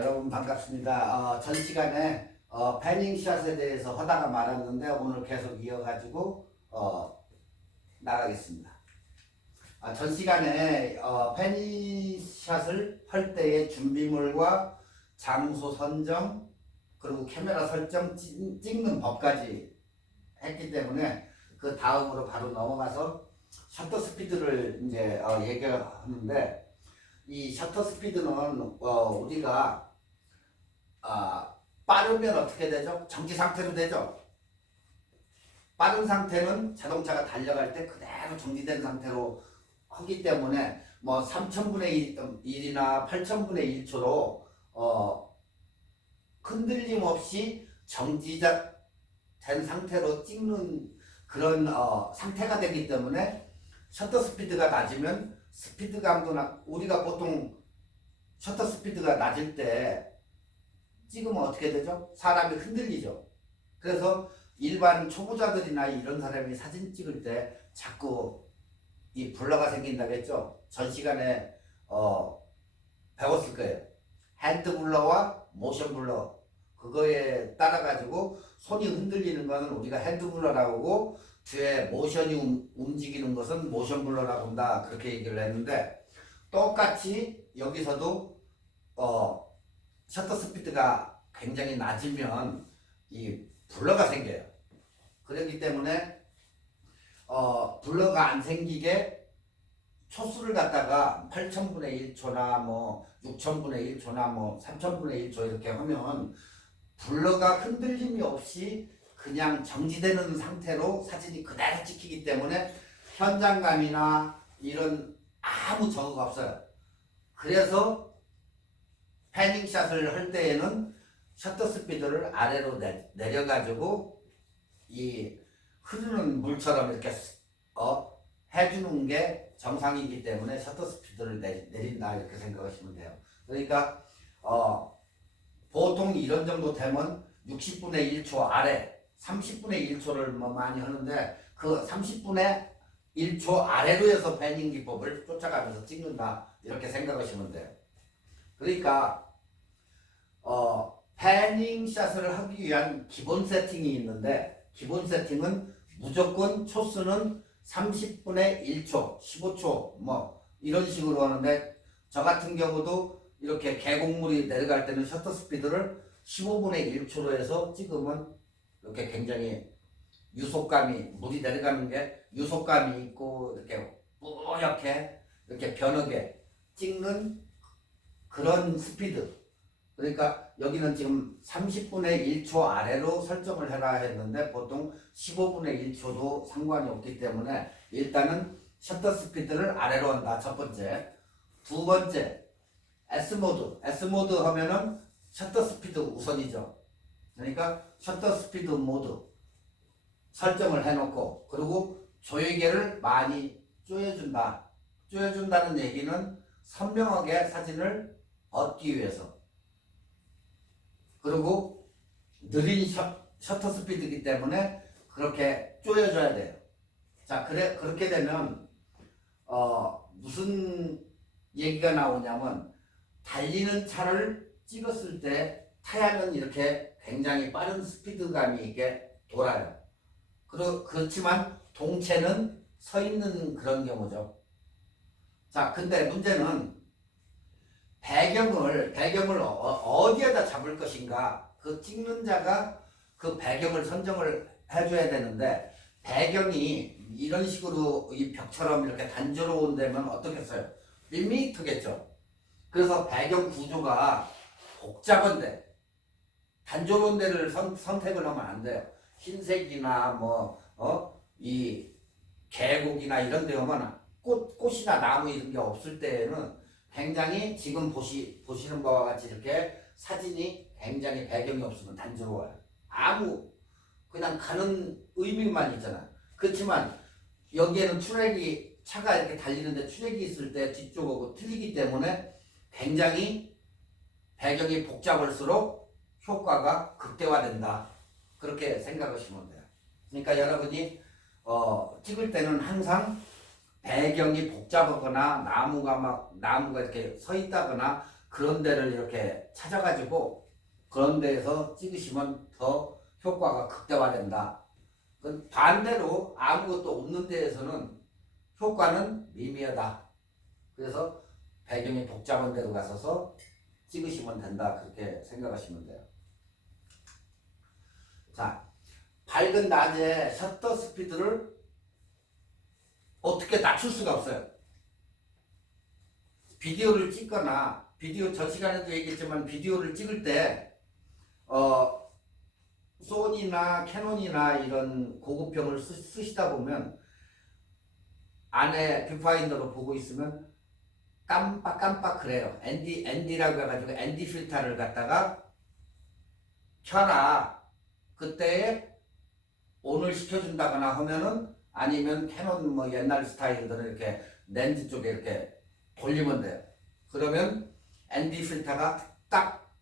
여러분 반갑습니다. 전 시간에 패닝샷에 대해서 하다가 말았는데 오늘 계속 이어가지고 나가겠습니다. 전 시간에 패닝샷을 할 때의 준비물과 장소 선정 그리고 카메라 설정 찍는 법까지 했기 때문에 그 다음으로 바로 넘어가서 셔터 스피드를 이제 얘기하는데, 이 셔터 스피드는 우리가 빠르면 어떻게 되죠? 정지 상태로 되죠. 빠른 상태는 자동차가 달려갈 때 그대로 정지된 상태로 하기 때문에 뭐 3000분의 1이나 8000분의 1초로 흔들림 없이 정지된 상태로 찍는 그런 상태가 되기 때문에 셔터 스피드가 낮으면 스피드감도 우리가 보통 셔터 스피드가 낮을 때 찍으면 어떻게 되죠? 사람이 흔들리죠. 그래서 일반 초보자들이나 이런 사람이 사진 찍을 때 자꾸 이 블러가 생긴다고 했죠. 전 시간에 배웠을 거예요. 핸드 블러와 모션 블러, 그거에 따라 가지고 손이 흔들리는 거는 우리가 핸드 블러라고 하고, 뒤에 모션이 움직이는 것은 모션 블러라고 한다, 그렇게 얘기를 했는데, 똑같이 여기서도 셔터 스피드가 굉장히 낮으면 이 블러가 생겨요. 그렇기 때문에 블러가 안 생기게 초수를 갖다가 8000분의 1초나 뭐 6000분의 1초나 뭐 3000분의 1초 이렇게 하면 블러가 흔들림이 없이 그냥 정지되는 상태로 사진이 그대로 찍히기 때문에 현장감이나 이런 아무 저거가 없어요. 그래서 패닝샷을 할 때에는 셔터 스피드를 아래로 내려가지고 이 흐르는 물처럼 이렇게 해주는 게 정상이기 때문에 셔터 스피드를 내린다, 이렇게 생각하시면 돼요. 그러니까 보통 이런 정도 되면 60분의 1초 아래 30분의 1초를 뭐 많이 하는데, 그 30분의 1초 아래로 해서 패닝 기법을 쫓아가면서 찍는다, 이렇게 생각하시면 돼요. 그러니까 패닝샷을 하기 위한 기본 세팅이 있는데, 기본 세팅은 무조건 초수는 30분의 1초, 15초 뭐 이런 식으로 하는데, 저 같은 경우도 이렇게 계곡물이 내려갈 때는 셔터 스피드를 15분의 1초로 해서 찍으면 이렇게 굉장히 유속감이, 물이 내려가는 게 유속감이 있고 이렇게 뿌옇게 이렇게 변하게 찍는 그런 스피드. 그러니까 여기는 지금 30분의 1초 아래로 설정을 해라 했는데, 보통 15분의 1초도 상관이 없기 때문에 일단은 셔터 스피드를 아래로 한다, 첫 번째. 두 번째, S모드 하면은 셔터 스피드 우선이죠. 그러니까 셔터 스피드 모드 설정을 해놓고, 그리고 조이개를 많이 조여준다. 조여준다는 얘기는 선명하게 사진을 얻기 위해서, 그리고 느린 셔터 스피드이기 때문에 그렇게 조여줘야 돼요. 자, 그렇게 되면 무슨 얘기가 나오냐면, 달리는 차를 찍었을 때 타야는 이렇게 굉장히 빠른 스피드감이 있게 돌아요. 그렇지만 동체는 서 있는 그런 경우죠. 자, 근데 문제는 배경을 어디에다 잡을 것인가, 그 찍는 자가 그 배경을 선정을 해줘야 되는데, 배경이 이런 식으로 이 벽처럼 이렇게 단조로운 데면 어떻겠어요? 밋밋하겠죠. 그래서 배경 구조가 복잡한데 단조로운 데를 선택을 하면 안 돼요. 흰색이나 이 계곡이나 이런 데 오면 꽃이나 나무 이런 게 없을 때에는 굉장히, 지금 보시는 바와 같이 이렇게 사진이 굉장히 배경이 없으면 단조로워요. 그냥 가는 의미만 있잖아. 그렇지만 여기에는 차가 이렇게 달리는데 트랙이 있을 때 뒤쪽하고 틀리기 때문에 굉장히 배경이 복잡할수록 효과가 극대화된다, 그렇게 생각하시면 돼요. 그러니까 여러분이 찍을 때는 항상 배경이 복잡하거나 나무가 이렇게 서 있다거나 그런 데를 이렇게 찾아가지고 그런 데에서 찍으시면 더 효과가 극대화된다. 반대로 아무것도 없는 데에서는 효과는 미미하다. 그래서 배경이 복잡한 데로 가서서 찍으시면 된다. 그렇게 생각하시면 돼요. 자, 밝은 낮에 셔터 스피드를 어떻게 낮출 수가 없어요. 비디오를 찍거나 비디오 전 시간에도 얘기했지만 비디오를 찍을 때 소니나 캐논이나 이런 고급형을 쓰시다 보면 안에 뷰파인더로 보고 있으면 깜빡깜빡 그래요. ND라고 해가지고 ND 필터를 갖다가 켜라. 그때에 온을 시켜준다거나 하면은 아니면 캐논 뭐 옛날 스타일들은 이렇게 렌즈 쪽에 이렇게 돌리면 돼요. 그러면 ND 필터가 딱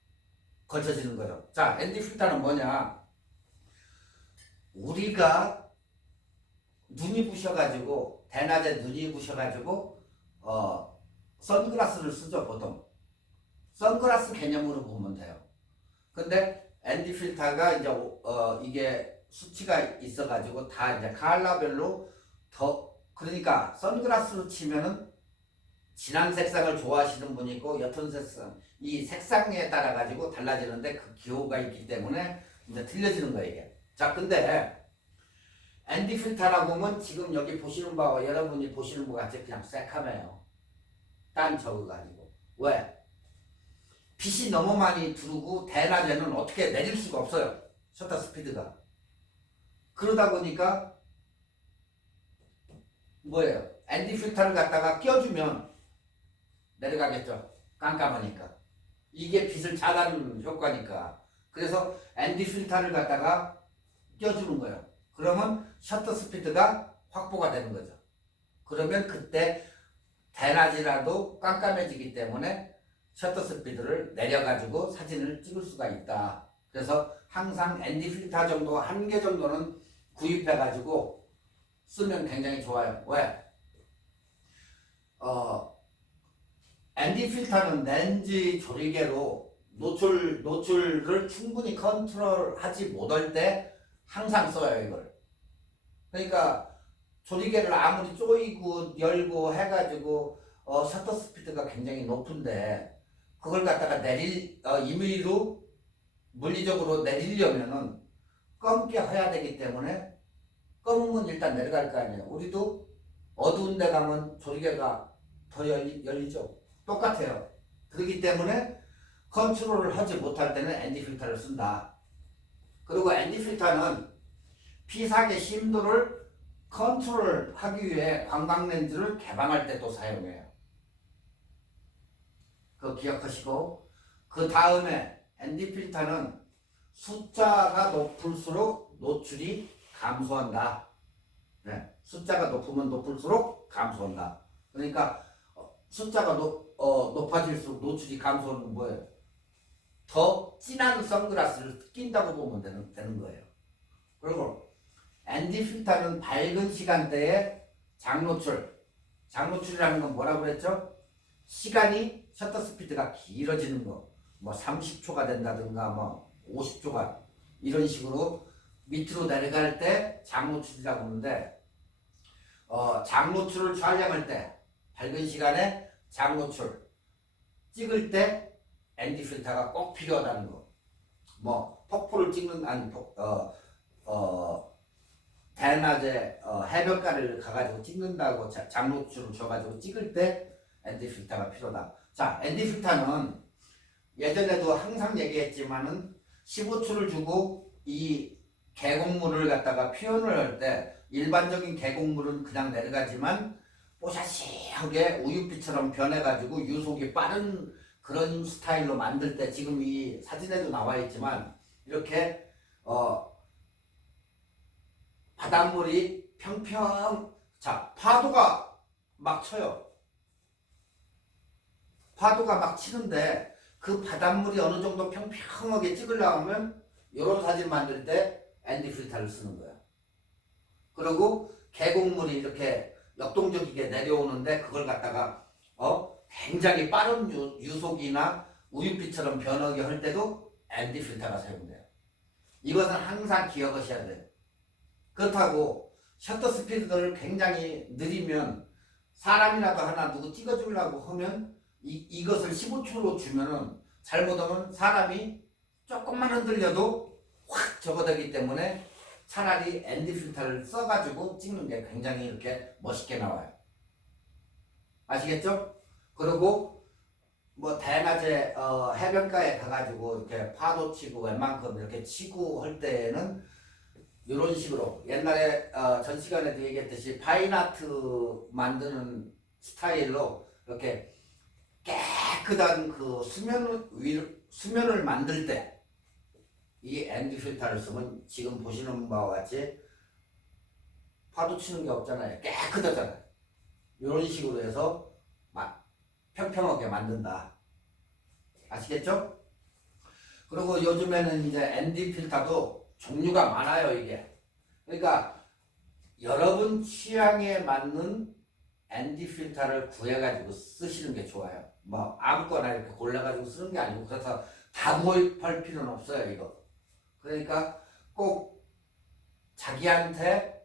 걸쳐지는 거죠. 자, ND 필터는 뭐냐? 우리가 눈이 부셔가지고 대낮에 눈이 부셔가지고 선글라스를 쓰죠. 보통 선글라스 개념으로 보면 돼요. 근데 ND 필터가 이제 이게 수치가 있어가지고 다 이제 컬러별로 더 그러니까 선글라스로 치면은 진한 색상을 좋아하시는 분이 있고 옅은 색상 이 색상에 따라 가지고 달라지는데 그 기호가 있기 때문에 이제 틀려지는 거예요 이게. 자, 근데 ND 필터라고 하면 지금 여기 보시는 바와 여러분이 보시는 것 같이 그냥 새카매요. 딴 저거가 아니고. 왜? 빛이 너무 많이 들어오고 대낮에는 어떻게 내릴 수가 없어요. 셔터 스피드가. 그러다 보니까 뭐예요? ND 필터를 갖다가 껴주면 내려가겠죠. 깜깜하니까. 이게 빛을 차단하는 효과니까. 그래서 ND 필터를 갖다가 껴주는 거예요. 그러면 셔터 스피드가 확보가 되는 거죠. 그러면 그때 대낮이라도 깜깜해지기 때문에 셔터 스피드를 내려가지고 사진을 찍을 수가 있다. 그래서 항상 ND 필터 정도 한 개 정도는 구입해가지고 쓰면 굉장히 좋아요. 왜? ND 필터는 렌즈 조리개로 노출을 충분히 컨트롤하지 못할 때 항상 써요, 이걸. 그러니까 조리개를 아무리 조이고 열고 해가지고 셔터 스피드가 굉장히 높은데 그걸 갖다가 임의로 물리적으로 내리려면은 검게 해야 되기 때문에 검으면 일단 내려갈 거 아니에요. 우리도 어두운 데 가면 조리개가 더 열리죠. 똑같아요. 그렇기 때문에 컨트롤을 하지 못할 때는 ND 필터를 쓴다. 그리고 ND 필터는 피사계 심도를 컨트롤하기 위해 관광렌즈를 개방할 때도 사용해요. 그거 기억하시고 그 다음에 ND 필터는 숫자가 높을수록 노출이 감소한다. 네. 숫자가 높으면 높을수록 감소한다. 그러니까 숫자가 높아질수록 노출이 감소하는 건 뭐예요? 더 진한 선글라스를 낀다고 보면 되는 거예요. 그리고 ND 필터는 밝은 시간대에 장노출이라는 건 뭐라고 그랬죠? 시간이 셔터 스피드가 길어지는 거, 뭐 30초가 된다든가 뭐 50초가 이런 식으로 밑으로 내려갈 때 장노출이라고 하는데 장노출을 촬영할 때 밝은 시간에 장노출 찍을 때 ND 필터가 꼭 필요하다는 거. 뭐 폭포를 찍는 대낮에 해변가를 가가지고 찍는다고 장노출을 줘가지고 찍을 때 ND 필터가 필요하다. 자, ND 필터는 예전에도 항상 얘기했지만은 15초를 주고 이 계곡물을 갖다가 표현을 할 때 일반적인 계곡물은 그냥 내려가지만 뽀샤시하게 우유빛처럼 변해가지고 유속이 빠른 그런 스타일로 만들 때 지금 이 사진에도 나와 있지만 이렇게 바닷물이 자, 파도가 막 쳐요. 파도가 막 치는데 그 바닷물이 어느 정도 평평하게 찍으려면 이런 사진 만들 때 ND 필터를 쓰는 거야. 그리고 계곡물이 이렇게 역동적이게 내려오는데 그걸 갖다가 굉장히 빠른 유속이나 우유빛처럼 변하게 할 때도 ND 필터가 사용돼요. 이것은 항상 기억하셔야 돼요. 그렇다고 셔터 스피드를 굉장히 느리면 사람이라도 하나 누구 찍어주려고 하면 이것을 15초로 주면은 잘못하면 사람이 조금만 흔들려도 확 접어들기 때문에 차라리 ND 필터를 써가지고 찍는 게 굉장히 이렇게 멋있게 나와요. 아시겠죠? 그리고 뭐 대낮에 해변가에 가가지고 이렇게 파도 치고 웬만큼 이렇게 치고 할 때는 이런 식으로 옛날에 전 시간에도 얘기했듯이 파인아트 만드는 스타일로 이렇게 깨끗한 그 수면을 만들 때 이 ND 필터를 쓰면 지금 보시는 바와 같이 파도 치는 게 없잖아요. 깨끗하잖아요. 이런 식으로 해서 평평하게 만든다. 아시겠죠? 그리고 요즘에는 이제 ND 필터도 종류가 많아요, 이게. 그러니까 여러분 취향에 맞는 ND 필터를 구해가지고 쓰시는 게 좋아요. 뭐 아무거나 이렇게 골라가지고 쓰는 게 아니고 그래서 다 구입할 필요는 없어요, 이거. 그러니까 꼭 자기한테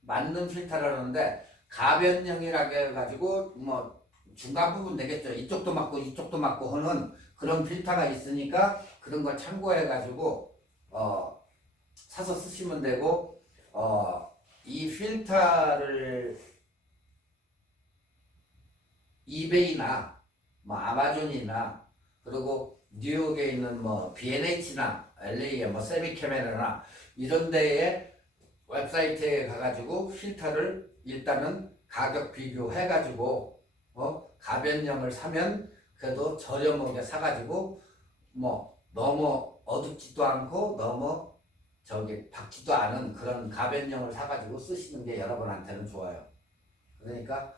맞는 필터를 하는데 가변형이라고 해가지고 뭐 중간 부분 되겠죠. 이쪽도 맞고 이쪽도 맞고 하는 그런 필터가 있으니까 그런 걸 참고해가지고 사서 쓰시면 되고 이 필터를 이베이나 뭐 아마존이나 그리고 뉴욕에 있는 뭐 B&H나 LA의 뭐 세미캐메라나 이런 데에 웹사이트에 가가지고 필터를 일단은 가격 비교해가지고 가변형을 사면 그래도 저렴하게 사가지고 뭐 너무 어둡지도 않고 너무 밝지도 않은 그런 가변형을 사가지고 쓰시는 게 여러분한테는 좋아요. 그러니까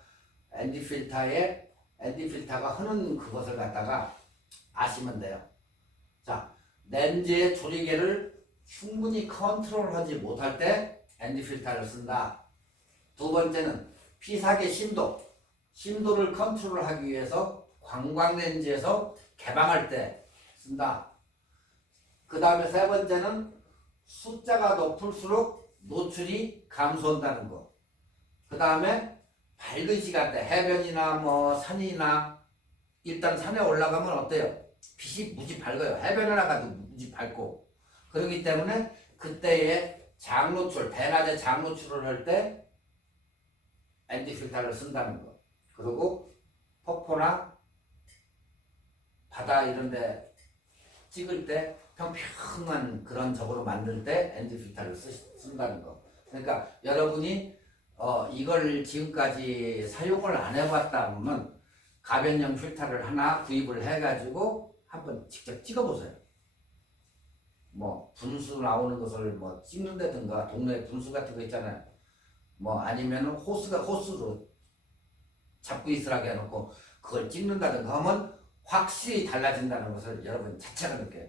ND 필터가 흐는 그것을 갖다가 아시면 돼요. 자, 렌즈의 조리개를 충분히 컨트롤하지 못할 때 ND 필터를 쓴다. 두 번째는 피사계 심도를 컨트롤하기 위해서 광광 렌즈에서 개방할 때 쓴다. 그 다음에 세 번째는 숫자가 높을수록 노출이 감소한다는 거. 그 다음에 밝은 시간대, 해변이나 뭐 산이나 일단 산에 올라가면 어때요? 빛이 무지 밝아요. 해변에 나가도 무지 밝고. 그렇기 때문에 그때의 장노출, 대낮에 장노출을 할 때 ND 필터를 쓴다는 거. 그리고 폭포나 바다 이런 데 찍을 때 평평한 그런 적으로 만들 때 ND 필터를 쓴다는 거. 그러니까 여러분이 이걸 지금까지 사용을 안 해봤다 보면 가변형 필터를 하나 구입을 해가지고 한번 직접 찍어보세요. 뭐 분수 나오는 것을 뭐 찍는다든가 동네 분수 같은 거 있잖아요. 뭐 아니면은 호스로 잡고 있으라고 해놓고 그걸 찍는다든가 하면 확실히 달라진다는 것을 여러분 자체가 느껴요.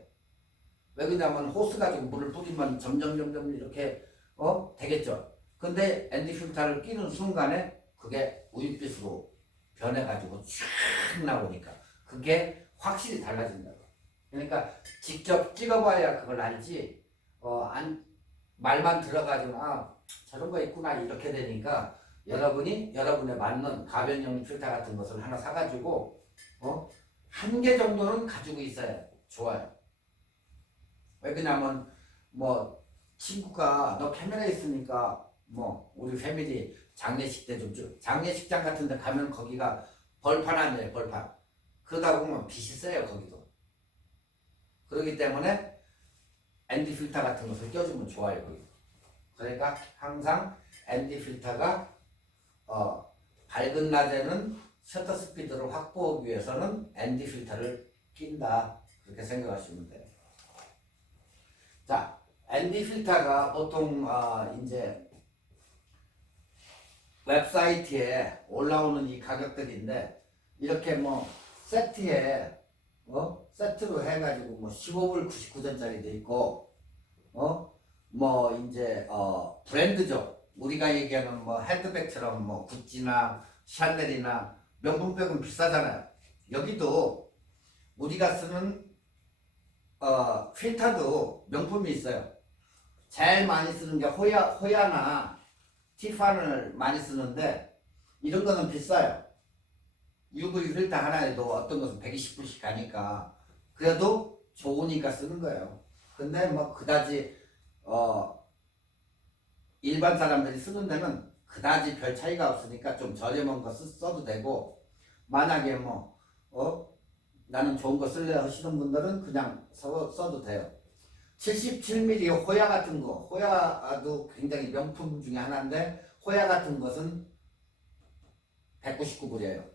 왜 그러냐면 호스 가지고 물을 뿌리면 점점 이렇게 되겠죠. 근데 ND 필터를 끼는 순간에 그게 우윳빛으로 변해가지고 쫙 나오니까 그게 확실히 달라진다고. 그러니까 직접 찍어봐야 그걸 알지. 말만 들어가지고 저런 거 있구나 이렇게 되니까 여러분이 여러분에 맞는 가변형 필터 같은 것을 하나 사가지고 한 개 정도는 가지고 있어야 좋아요. 왜 그러냐면 뭐 친구가 너 카메라 있으니까 뭐 우리 패밀리 장례식 때 좀 장례식장 같은 데 가면 거기가 벌판 아니에요, 벌판. 그러다 보면 빛이 세요, 거기도. 그렇기 때문에 ND 필터 같은 것을 껴주면 좋아요, 거기. 그러니까 항상 ND 필터가 밝은 낮에는 셔터 스피드를 확보하기 위해서는 ND 필터를 낀다. 그렇게 생각하시면 돼요. 자, ND 필터가 보통 이제 웹사이트에 올라오는 이 가격들인데 이렇게 뭐 세트에 세트로 해가지고 뭐 15불 99전짜리도 있고 뭐 이제 브랜드죠. 우리가 얘기하는 뭐 핸드백처럼 뭐 구찌나 샤넬이나 명품백은 비싸잖아요. 여기도 우리가 쓰는 필터도 명품이 있어요. 제일 많이 쓰는 게 호야나 티판을 많이 쓰는데 이런 거는 비싸요. UV 필터 하나에도 어떤 것은 120불씩 가니까 그래도 좋으니까 쓰는 거예요. 근데 뭐 그다지 일반 사람들이 쓰는 데는 그다지 별 차이가 없으니까 좀 저렴한 거 써도 되고, 만약에 나는 좋은 거 쓸래 하시는 분들은 그냥 써도 돼요. 77mm 호야 같은 거, 호야도 굉장히 명품 중에 하나인데 호야 같은 것은 199불이에요.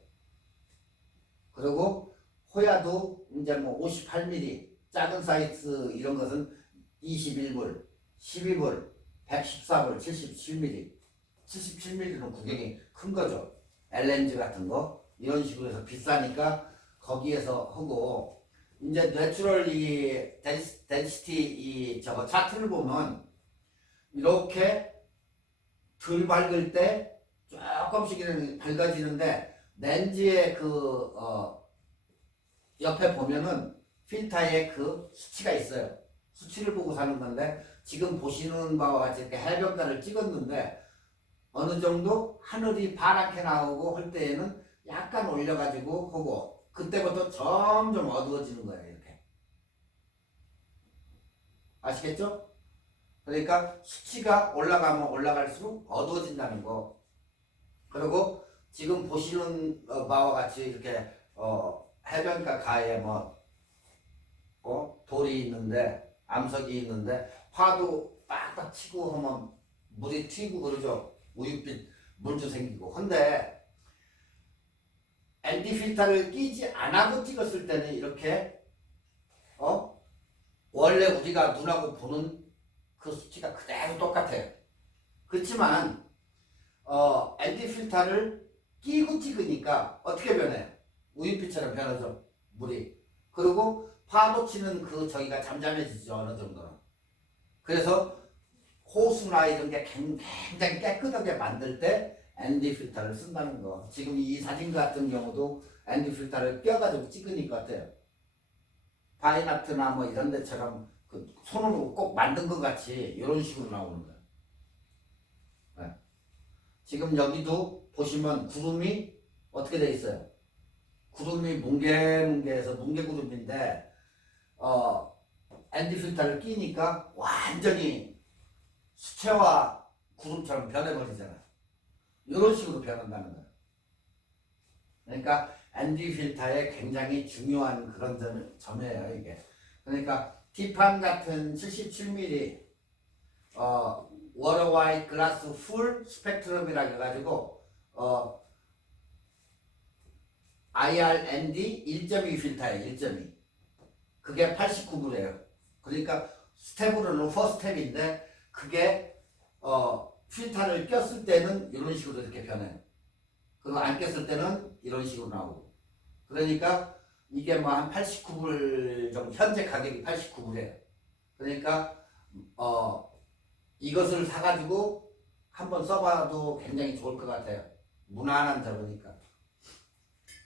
그리고 호야도 이제 58mm 작은 사이즈 이런 것은 21불, 12불, 114불, 77mm. 77mm는 구경이 큰 거죠. LNG 같은 거 이런 식으로 해서 비싸니까 거기에서 하고, 이제 내추럴 이 덴시티 이 저거 차트를 보면 이렇게 덜 밝을 때 조금씩 밝아지는데 렌즈의 옆에 보면은 필터에 그 수치가 있어요. 수치를 보고 사는 건데 지금 보시는 바와 같이 이렇게 해변가를 찍었는데 어느 정도 하늘이 파랗게 나오고 할 때에는 약간 올려가지고 하고 그때부터 점점 어두워지는 거예요. 이렇게 아시겠죠? 그러니까 수치가 올라가면 올라갈수록 어두워진다는 거. 그리고 지금 보시는 바와 같이 이렇게 해변가 가에 돌이 있는데 암석이 있는데 파도 빡빡 치고 하면 물이 튀고 그러죠. 우윳빛 물도 생기고. 근데 ND 필터를 끼지 안 하고 찍었을 때는 이렇게 원래 우리가 눈하고 보는 그 수치가 그대로 똑같아요. 그렇지만 ND 필터를 끼고 찍으니까 어떻게 변해요? 우윳빛처럼 변하죠. 물이. 그리고 파도 치는 저기가 잠잠해지죠. 어느 정도는. 그래서 호수나 이런 게 굉장히 깨끗하게 만들 때 ND 필터를 쓴다는 거. 지금 이 사진 같은 경우도 ND 필터를 껴가지고 찍으니까 어때요? 파인아트나 이런 데처럼 손으로 꼭 만든 것 같이 이런 식으로 나오는 거예요. 네. 지금 여기도 보시면 구름이 어떻게 돼 있어요? 구름이 뭉게뭉게해서 뭉게구름인데 ND 필터를 끼니까 완전히 수채화 구름처럼 변해버리잖아요. 이런 식으로 변한다는 거예요. 그러니까 ND 필터의 굉장히 중요한 그런 점이에요, 이게. 그러니까 티판 같은 77mm 워터 화이트 글라스 풀 스펙트럼이라 해가지고 IRND 1.2 필터예요. 1.2. 그게 89불이에요. 그러니까 스텝으로는 4스텝인데 그게 필터를 꼈을 때는 이런 식으로 이렇게 변해요. 그리고 안 꼈을 때는 이런 식으로 나오고. 그러니까 이게 한 89불 정도, 현재 가격이 89불이에요. 그러니까 이것을 사가지고 한번 써봐도 굉장히 좋을 것 같아요. 무난한 저거니까.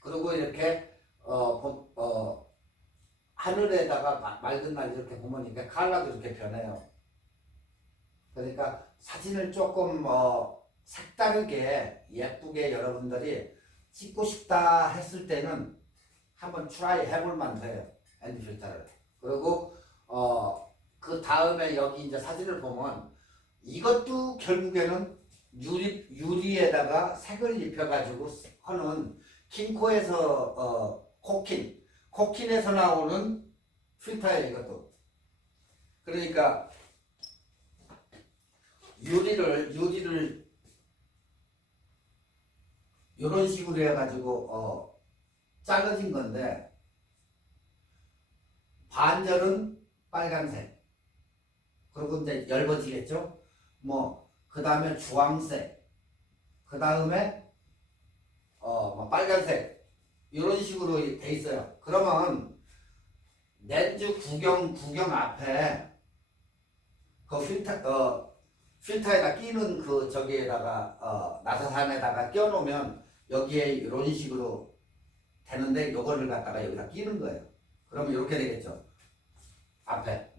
그리고 이렇게 하늘에다가 맑은 날 이렇게 보면 이게 컬러도 이렇게 변해요. 그러니까 사진을 조금 색다르게 예쁘게 여러분들이 찍고 싶다 했을 때는 한번 트라이 해볼 만해요. ND 필터를. 그리고 그 다음에 여기 이제 사진을 보면 이것도 결국에는 유리에다가 색을 입혀가지고 하는 킹코에서 코킨에서 나오는 필터예요. 이것도. 그러니까 유리를 이런 식으로 해가지고 작아진 건데 반절은 빨간색, 그리고 이제 엷어지겠죠. 그 다음에 주황색, 그 다음에 빨간색 이런 식으로 돼 있어요. 그러면 렌즈 구경 앞에 그 필터에다 끼는 저기에다가 나사산에다가 껴놓으면 여기에 이런 식으로 되는데 요거를 갖다가 여기다 끼는 거예요. 그러면 이렇게 되겠죠. 앞에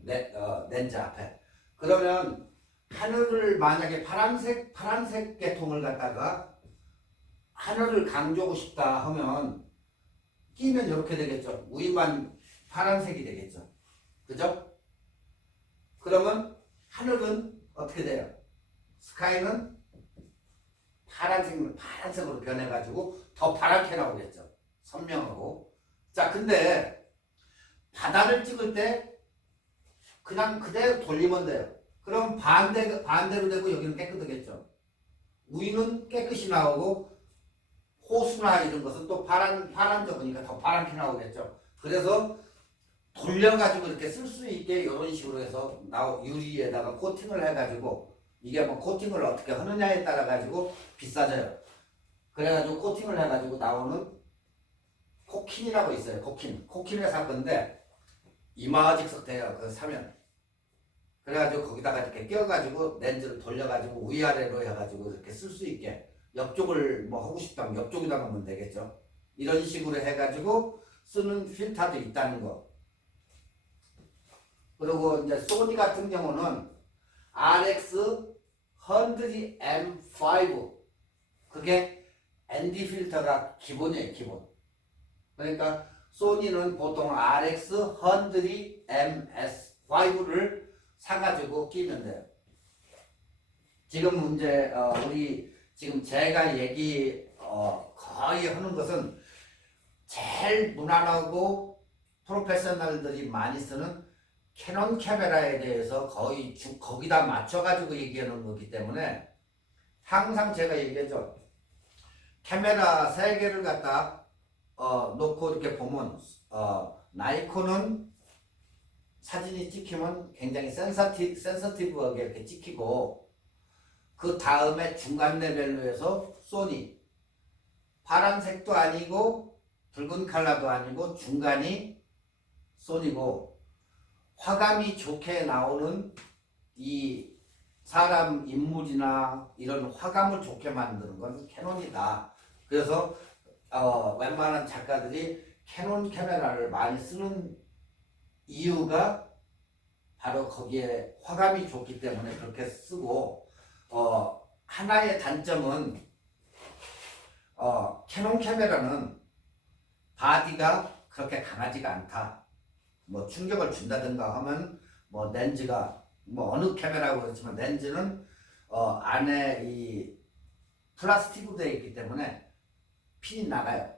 렌즈 앞에. 그러면 하늘을 만약에 파란색 계통을 갖다가 하늘을 강조하고 싶다 하면 끼면 이렇게 되겠죠. 위만 파란색이 되겠죠. 그죠? 그러면 하늘은 어떻게 돼요? 스카이는 파란색으로 변해가지고 더 파랗게 나오겠죠. 선명하고. 자, 근데 바다를 찍을 때 그냥 그대로 돌리면 돼요. 그럼 반대로 되고 여기는 깨끗하겠죠. 위는 깨끗이 나오고 호수나 이런 것은 또 파란 적으니까 더 파랗게 나오겠죠. 그래서 돌려가지고 이렇게 쓸 수 있게 이런 식으로 해서 유리에다가 코팅을 해가지고 이게 뭐 코팅을 어떻게 하느냐에 따라 가지고 비싸져요. 그래가지고 코팅을 해가지고 나오는 코킨이라고 있어요. 코킨을 살 건데 이마직석 돼요. 그거 사면. 그래가지고 거기다가 이렇게 껴가지고 렌즈를 돌려가지고 위아래로 해가지고 이렇게 쓸 수 있게 옆쪽을 뭐 하고 싶다면 옆쪽에다 놓으면 되겠죠. 이런 식으로 해가지고 쓰는 필터도 있다는 거. 그리고 이제 소니 같은 경우는 RX 100M5 그게 ND 필터가 기본이에요. 기본. 그러니까 소니는 보통 RX 100MS5를 사가지고 끼면 돼요. 지금 문제 우리 지금 제가 거의 하는 것은 제일 무난하고 프로페셔널들이 많이 쓰는 캐논 카메라에 대해서 거의 거기다 맞춰가지고 얘기하는 거기 때문에 항상 제가 얘기하죠. 카메라 3개를 갖다 놓고 이렇게 보면 나이콘은 사진이 찍히면 굉장히 센서티브하게 이렇게 찍히고 그 다음에 중간 레벨로 해서 소니 파란색도 아니고 붉은 컬러도 아니고 중간이 소니고 화감이 좋게 나오는 이 사람 인물이나 이런 화감을 좋게 만드는 건 캐논이다. 그래서 웬만한 작가들이 캐논 카메라를 많이 쓰는 이유가 바로 거기에 화감이 좋기 때문에 그렇게 쓰고 하나의 단점은 캐논 카메라는 바디가 그렇게 강하지가 않다. 뭐 충격을 준다든가 하면 뭐 렌즈가 뭐 어느 카메라고 그렇지만 렌즈는 안에 이 플라스틱으로 되어 있기 때문에 핀이 나가요.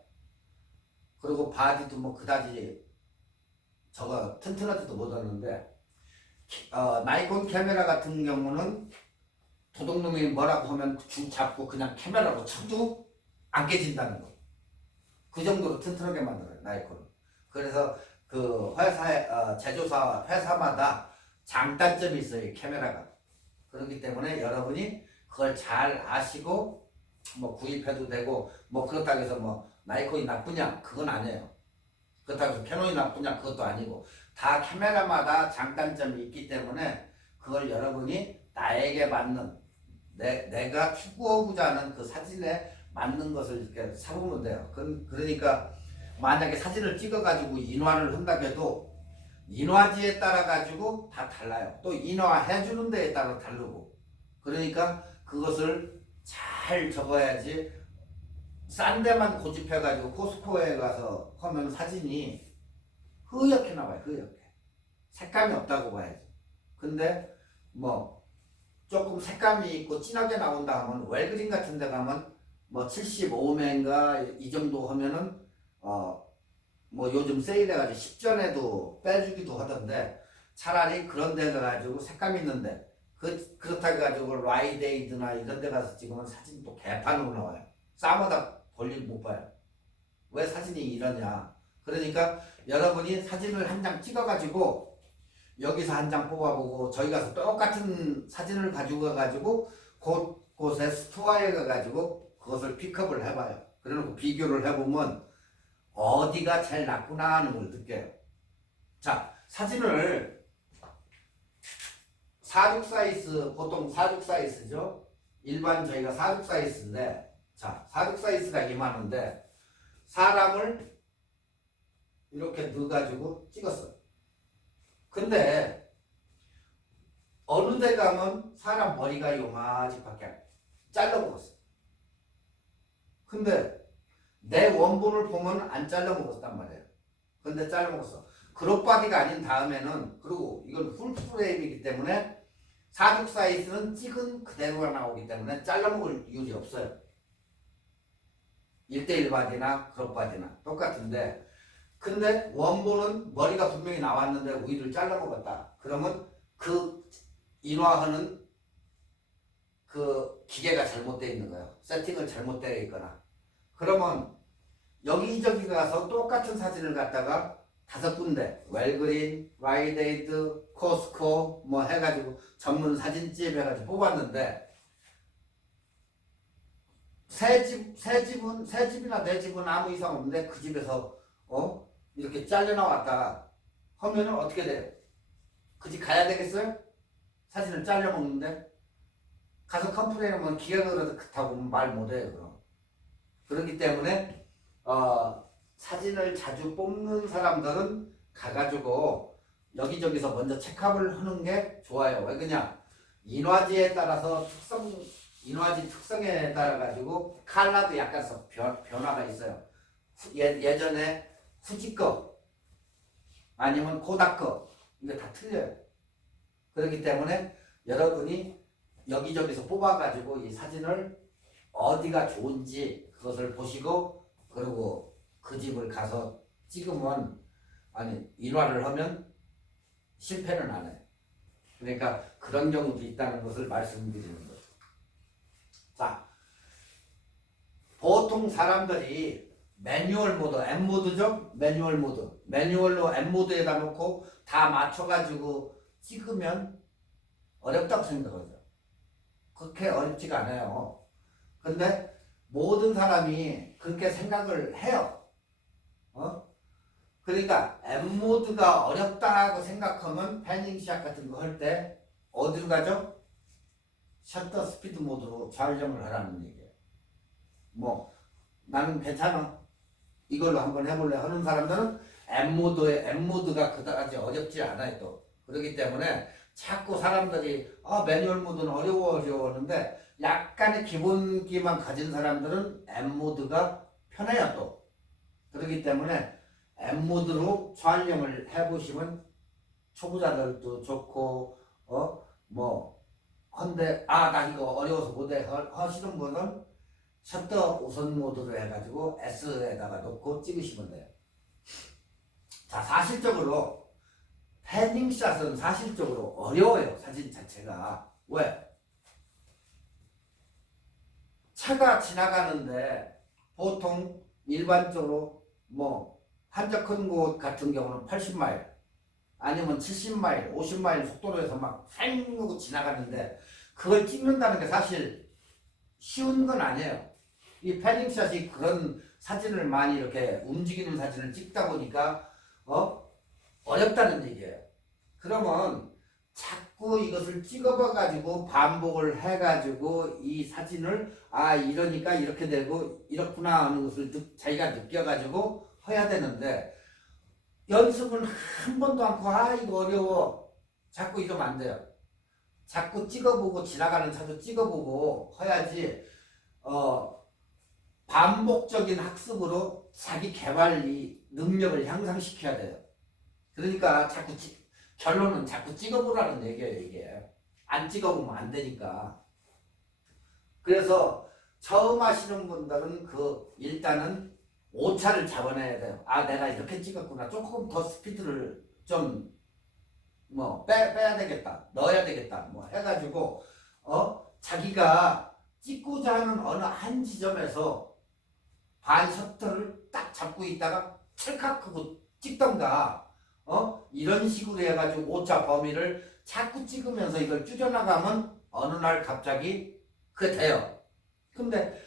그리고 바디도 뭐 그다지 저거 튼튼하지도 못하는데 나이콘 카메라 같은 경우는 도둑놈이 뭐라고 하면 줄 잡고 그냥 카메라로 쳐도 안 깨진다는 거. 그 정도로 튼튼하게 만들어요. 나이콘은. 그래서 그 제조사 회사마다 장단점이 있어요. 이 카메라가. 그렇기 때문에 여러분이 그걸 잘 아시고 뭐 구입해도 되고 뭐 그렇다고 해서 뭐 나이콘이 나쁘냐 그건 아니에요. 그렇다고 해서 캐논이 나쁘냐 그것도 아니고 다 카메라마다 장단점이 있기 때문에 그걸 여러분이 나에게 맞는 내가 추구하고자 하는 그 사진에 맞는 것을 이렇게 사보면 돼요. 그러니까 만약에 사진을 찍어가지고 인화를 한다고 해도 인화지에 따라 가지고 다 달라요. 또 인화해주는 데에 따라 다르고. 그러니까 그것을 잘 적어야지 싼 데만 고집해가지고 코스코에 가서 하면 사진이 흐옇게 나와요. 흐옇게. 색감이 없다고 봐야지. 근데 뭐 조금 색감이 있고 진하게 나온다 하면 웰그린 같은 데 가면 뭐 75매인가 이 정도 하면은 뭐 요즘 세일해가지고 10전에도 빼주기도 하던데 차라리 그런 데 가가지고 색감 있는데 그렇다고 해가지고 라이데이드나 이런 데 가서 찍으면 사진이 또 개판으로 나와요. 싸마다 볼일 못 봐요. 왜 사진이 이러냐. 그러니까 여러분이 사진을 한 장 찍어가지고 여기서 한 장 뽑아보고 저희 가서 똑같은 사진을 가지고 가가지고 곳곳에 스토어에 가가지고 그것을 픽업을 해봐요. 그래놓고 비교를 해보면 어디가 제일 낫구나 하는 걸 느껴요. 자, 사진을 4.6 사이즈, 보통 4.6 사이즈죠. 일반 저희가 4.6 사이즈인데, 자, 4.6 사이즈가 이만한데 사람을 이렇게 넣어가지고 찍었어. 근데 어느 데 가면 사람 머리가 요마지밖에 안 돼. 잘라먹었어. 근데 내 원본을 보면 안 잘라먹었단 말이에요. 근데 잘라먹었어. 그룹바디가 아닌 다음에는, 그리고 이건 풀프레임이기 때문에 사죽 사이즈는 찍은 그대로가 나오기 때문에 잘라먹을 이유가 없어요. 1대1 바디나 그룹바디나 똑같은데, 근데 원본은 머리가 분명히 나왔는데 위를 잘라먹었다. 그러면 그 인화하는 그 기계가 잘못되어 있는 거예요. 세팅을 잘못되어 있거나. 그러면 여기저기 가서 똑같은 사진을 갖다가 5군데, 웰그린, 라이데이드, 코스코 뭐 해가지고 전문 사진집 해가지고 뽑았는데, 새 집이나 내 집은 아무 이상 없는데 그 집에서 이렇게 잘려 나왔다 하면은 어떻게 돼요? 그 집 가야 되겠어요? 사진을 잘려 먹는데 가서 컴플레인하면 기가 그래도 그렇다고 말 못해요. 그럼 그렇기 때문에 사진을 자주 뽑는 사람들은 가가지고 여기저기서 먼저 체크업을 하는 게 좋아요. 왜 그냥 인화지에 따라서 인화지 특성에 따라 가지고 컬러도 약간 변화가 있어요. 예전에 후지 거 아니면 코다 거 이거 다 틀려요. 그렇기 때문에 여러분이 여기저기서 뽑아가지고 이 사진을 어디가 좋은지 그것을 보시고, 그리고 그 집을 가서 찍으면, 아니 인화를 하면 실패는 안 해요. 그러니까 그런 경우도 있다는 것을 말씀드리는 거죠. 자, 보통 사람들이 매뉴얼 모드, M 모드죠? 매뉴얼 모드. 매뉴얼로 M 모드에다 놓고 다 맞춰가지고 찍으면 어렵다고 생각하죠. 그렇게 어렵지가 않아요. 근데 모든 사람이 그렇게 생각을 해요. 그러니까 M 모드가 어렵다고 생각하면 패닝샷 같은 거 할 때 어디로 가죠? 셔터 스피드 모드로 좌회전을 하라는 얘기예요. 뭐 나는 괜찮아, 이걸로 한번 해볼래 하는 사람들은 M 모드가 그다지 어렵지 않아요. 또 그렇기 때문에 자꾸 사람들이 매뉴얼 모드는 어려워하는데 약간의 기본기만 가진 사람들은 M 모드가 편해요. 또 그렇기 때문에 M 모드로 촬영을 해보시면 초보자들도 좋고 뭐 한데 나 이거 어려워서 못해 하시는 분은 셔터 우선 모드로 해가지고 S에다가 놓고 찍으시면 돼요. 자, 사실적으로 패닝샷은 사실적으로 어려워요. 사진 자체가. 왜? 차가 지나가는데 보통 일반적으로 뭐 한적 큰 곳 같은 경우는 80마일 아니면 70마일, 50마일 속도로 해서 막 쌩 하고 지나가는데 그걸 찍는다는 게 사실 쉬운 건 아니에요. 이 패닝샷이 그런 사진을 많이 이렇게 움직이는 사진을 찍다 보니까 어렵다는 얘기예요. 그러면 자꾸 이것을 찍어봐 가지고 반복을 해 가지고 이 사진을 이러니까 이렇게 되고 이렇구나 하는 것을 자기가 느껴 가지고 해야 되는데, 연습은 한 번도 않고 이거 어려워 자꾸 이러면 안 돼요. 자꾸 찍어보고 지나가는 차도 찍어보고 해야지 반복적인 학습으로 자기 개발 능력을 향상시켜야 돼요. 그러니까 결론은 자꾸 찍어보라는 얘기예요. 이게 안 찍어보면 안 되니까. 그래서 처음 하시는 분들은 일단은 오차를 잡아내야 돼요. 내가 이렇게 찍었구나. 조금 더 스피드를 좀 빼야 되겠다, 넣어야 되겠다 뭐 해가지고 자기가 찍고자 하는 어느 한 지점에서 반 셔터를 딱 잡고 있다가 찰칵 하고 찍던가 이런 식으로 해가지고 오차 범위를 자꾸 찍으면서 이걸 줄여나가면 어느 날 갑자기 그게 돼요. 근데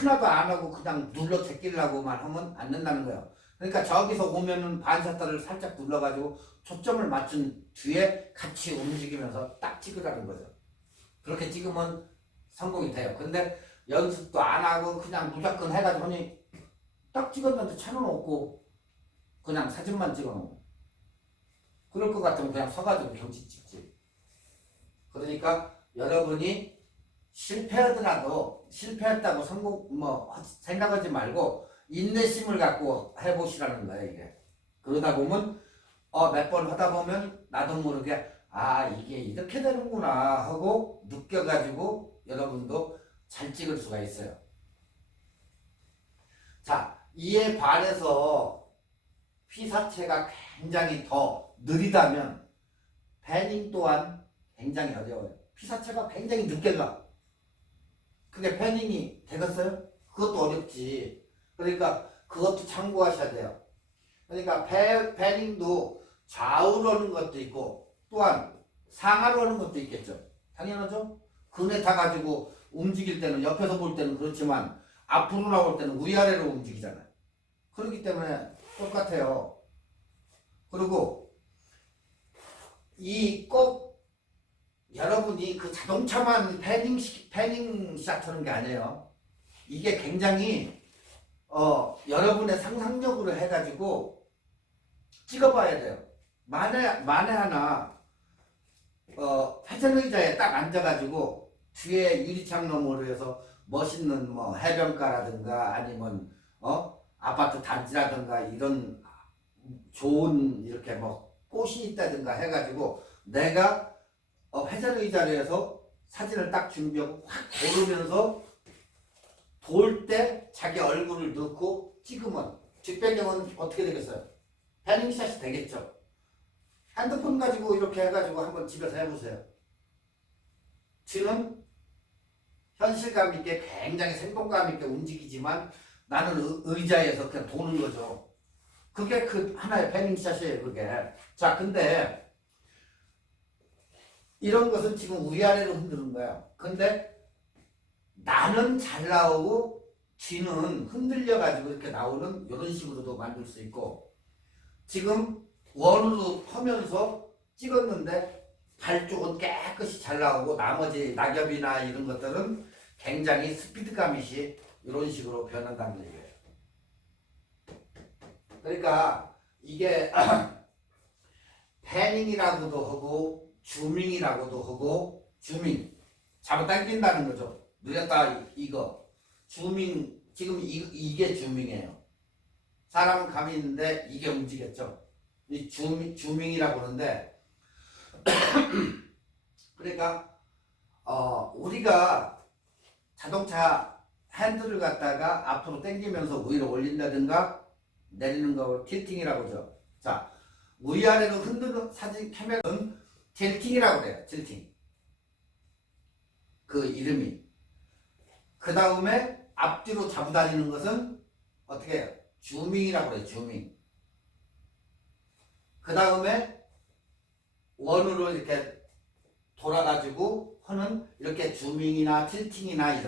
하나도 안 하고 그냥 눌러 제끼려고만 하면 안 된다는 거예요. 그러니까 저기서 오면은 반 셔터를 살짝 눌러가지고 초점을 맞춘 뒤에 같이 움직이면서 딱 찍으라는 거죠. 그렇게 찍으면 성공이 돼요. 근데 연습도 안 하고 그냥 무조건 해가지고 딱 찍었는데 차는 없고 그냥 사진만 찍어놓으면. 그럴 것 같으면 그냥 서가지고 경치 찍지. 그러니까 여러분이 실패하더라도 실패했다고 성공 생각하지 말고 인내심을 갖고 해보시라는 거예요. 이게 그러다 보면 몇 번 하다 보면 나도 모르게 이게 이렇게 되는구나 하고 느껴가지고 여러분도 잘 찍을 수가 있어요. 자, 이에 반해서 피사체가 굉장히 더 느리다면 패닝 또한 굉장히 어려워요. 피사체가 굉장히 늦게 가. 그게 패닝이 되겠어요? 그것도 어렵지. 그러니까 그것도 참고하셔야 돼요. 그러니까 패닝도 좌우로 오는 것도 있고 또한 상하로 오는 것도 있겠죠. 당연하죠? 그네 타가지고 움직일 때는 옆에서 볼 때는 그렇지만 앞으로 나올 때는 위아래로 움직이잖아요. 그렇기 때문에 똑같아요. 그리고 이 꼭 여러분이 그 자동차만 패닝 샷하는 게 아니에요. 이게 굉장히 여러분의 상상력으로 해가지고 찍어봐야 돼요. 만에 하나 회전 의자에 딱 앉아가지고 뒤에 유리창 너머로 해서 멋있는 해변가라든가 아니면 아파트 단지라든가 이런 좋은 이렇게 꽃이 있다든가 해가지고 내가 회전 의자를 해서 사진을 딱 준비하고 확 고르면서 돌 때 자기 얼굴을 넣고 찍으면 뒷배경은 어떻게 되겠어요? 패닝샷이 되겠죠. 핸드폰 가지고 이렇게 해가지고 한번 집에서 해보세요. 뒤는 현실감 있게 굉장히 생동감 있게 움직이지만 나는 의자에서 그냥 도는 거죠. 그게 그 하나의 패닝샷이에요. 그게. 자, 근데 이런 것은 지금 위아래로 흔드는 거예요. 근데 나는 잘 나오고 뒤는 흔들려가지고 이렇게 나오는 이런 식으로도 만들 수 있고 지금 원으로 하면서 찍었는데 발 쪽은 깨끗이 잘 나오고 나머지 낙엽이나 이런 것들은 굉장히 스피드감이시 이런 식으로 변한다는 얘기예요. 그러니까 이게 패닝이라고도 하고 줌밍이라고도 하고 줌밍 잡아당긴다는 거죠. 느렸다 이거 줌밍 지금 이게 줌밍이에요. 사람은 감이 있는데 이게 움직였죠. 이 줌밍이라고 하는데 그러니까 우리가 자동차 핸들을 갖다가 앞으로 당기면서 위로 올린다든가 내리는 거 틸팅이라고 하죠. 자, 위아래로 흔드는 사진 카메라는 틸팅이라고 해요. 틸팅. 그 이름이. 그 다음에 앞뒤로 잡고 다니는 것은 어떻게 해요? 줌밍이라고 해요. 줌밍. 그 다음에 원으로 이렇게 돌아가지고 하는 이렇게 줌밍이나 틸팅이나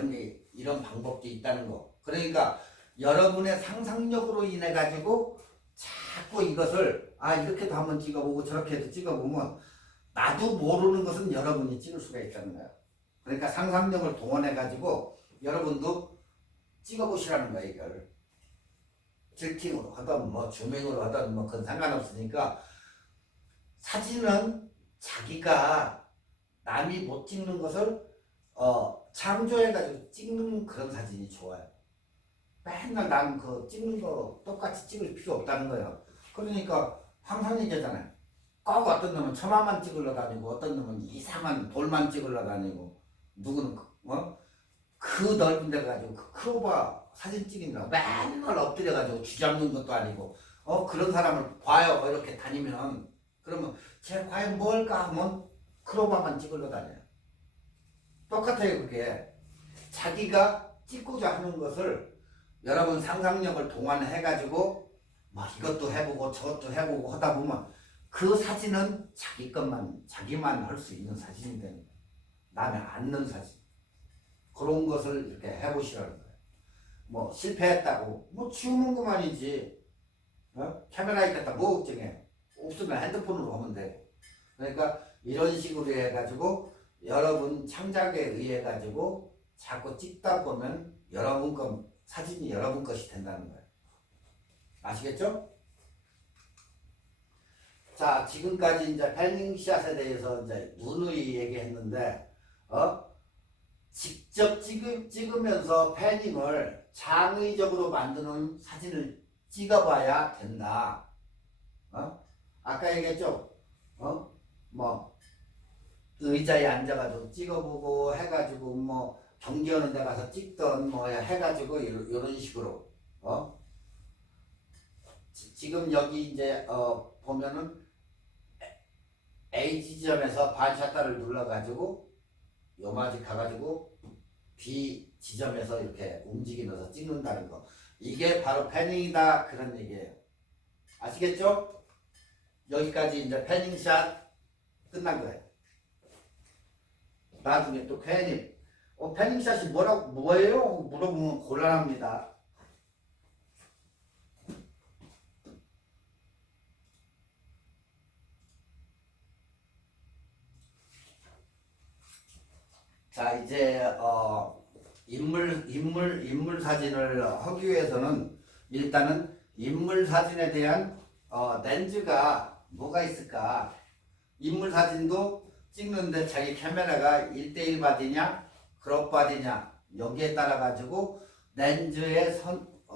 이런 방법도 있다는 거. 그러니까 여러분의 상상력으로 인해 가지고 자꾸 이것을 이렇게도 한번 찍어보고 저렇게도 찍어보면 나도 모르는 것은 여러분이 찍을 수가 있다는 거예요. 그러니까 상상력을 동원해 가지고 여러분도 찍어보시라는 거예요. 이걸 틸팅으로 하든 줌밍으로 하든 그건 상관없으니까 사진은 자기가 남이 못 찍는 것을 창조해가지고 찍는 그런 사진이 좋아요. 맨날 나는 그 찍는 거 똑같이 찍을 필요 없다는 거예요. 그러니까 항상 얘기하잖아요. 꼭 어떤 놈은 처마만 찍으러 다니고 어떤 놈은 이상한 돌만 찍으러 다니고 누구는 그 넓은 데 가지고 그 크로바 사진 찍는다고 맨날 엎드려가지고 쥐잡는 것도 아니고 그런 사람을 봐요. 이렇게 다니면 그러면 쟤 과연 뭘까 하면 크로바만 찍으러 다녀요. 똑같아요. 그게 자기가 찍고자 하는 것을 여러분 상상력을 동원해가지고 이것도 해보고 저것도 해보고 하다 보면 그 사진은 자기만 할 수 있는 사진이 되는 거예요. 남의 않는 사진. 그런 것을 이렇게 해보시라는 거예요. 실패했다고 치우는 것만이지 카메라 있겠다 걱정해. 없으면 핸드폰으로 하면 돼. 그러니까 이런 식으로 해가지고 여러분 창작에 의해 가지고 자꾸 찍다 보면 여러분 사진이 여러분 것이 된다는 거예요. 아시겠죠? 자, 지금까지 이제 패닝샷에 대해서 이제 누누이 얘기했는데, 직접 찍으면서 패닝을 창의적으로 만드는 사진을 찍어봐야 된다. 아까 얘기했죠? 뭐, 의자에 앉아가지고 찍어보고 해가지고 뭐, 경기하는 데 가서 찍던 뭐 해가지고 이런 식으로, 지금 여기 이제, 보면은 A 지점에서 반샷다를 눌러가지고 요마지 가가지고 B 지점에서 이렇게 움직이면서 찍는다는 거. 이게 바로 패닝이다 그런 얘기예요. 아시겠죠? 여기까지 이제 패닝샷 끝난 거예요. 나중에 또 괜히 패닝샷이 뭐예요? 물어보면 곤란합니다. 자, 이제 인물 사진을 하기 위해서는 일단은 인물 사진에 대한 렌즈가 뭐가 있을까? 인물 사진도 찍는데 자기 카메라가 1:1 바디냐 크롭 바디냐 여기에 따라 가지고 렌즈의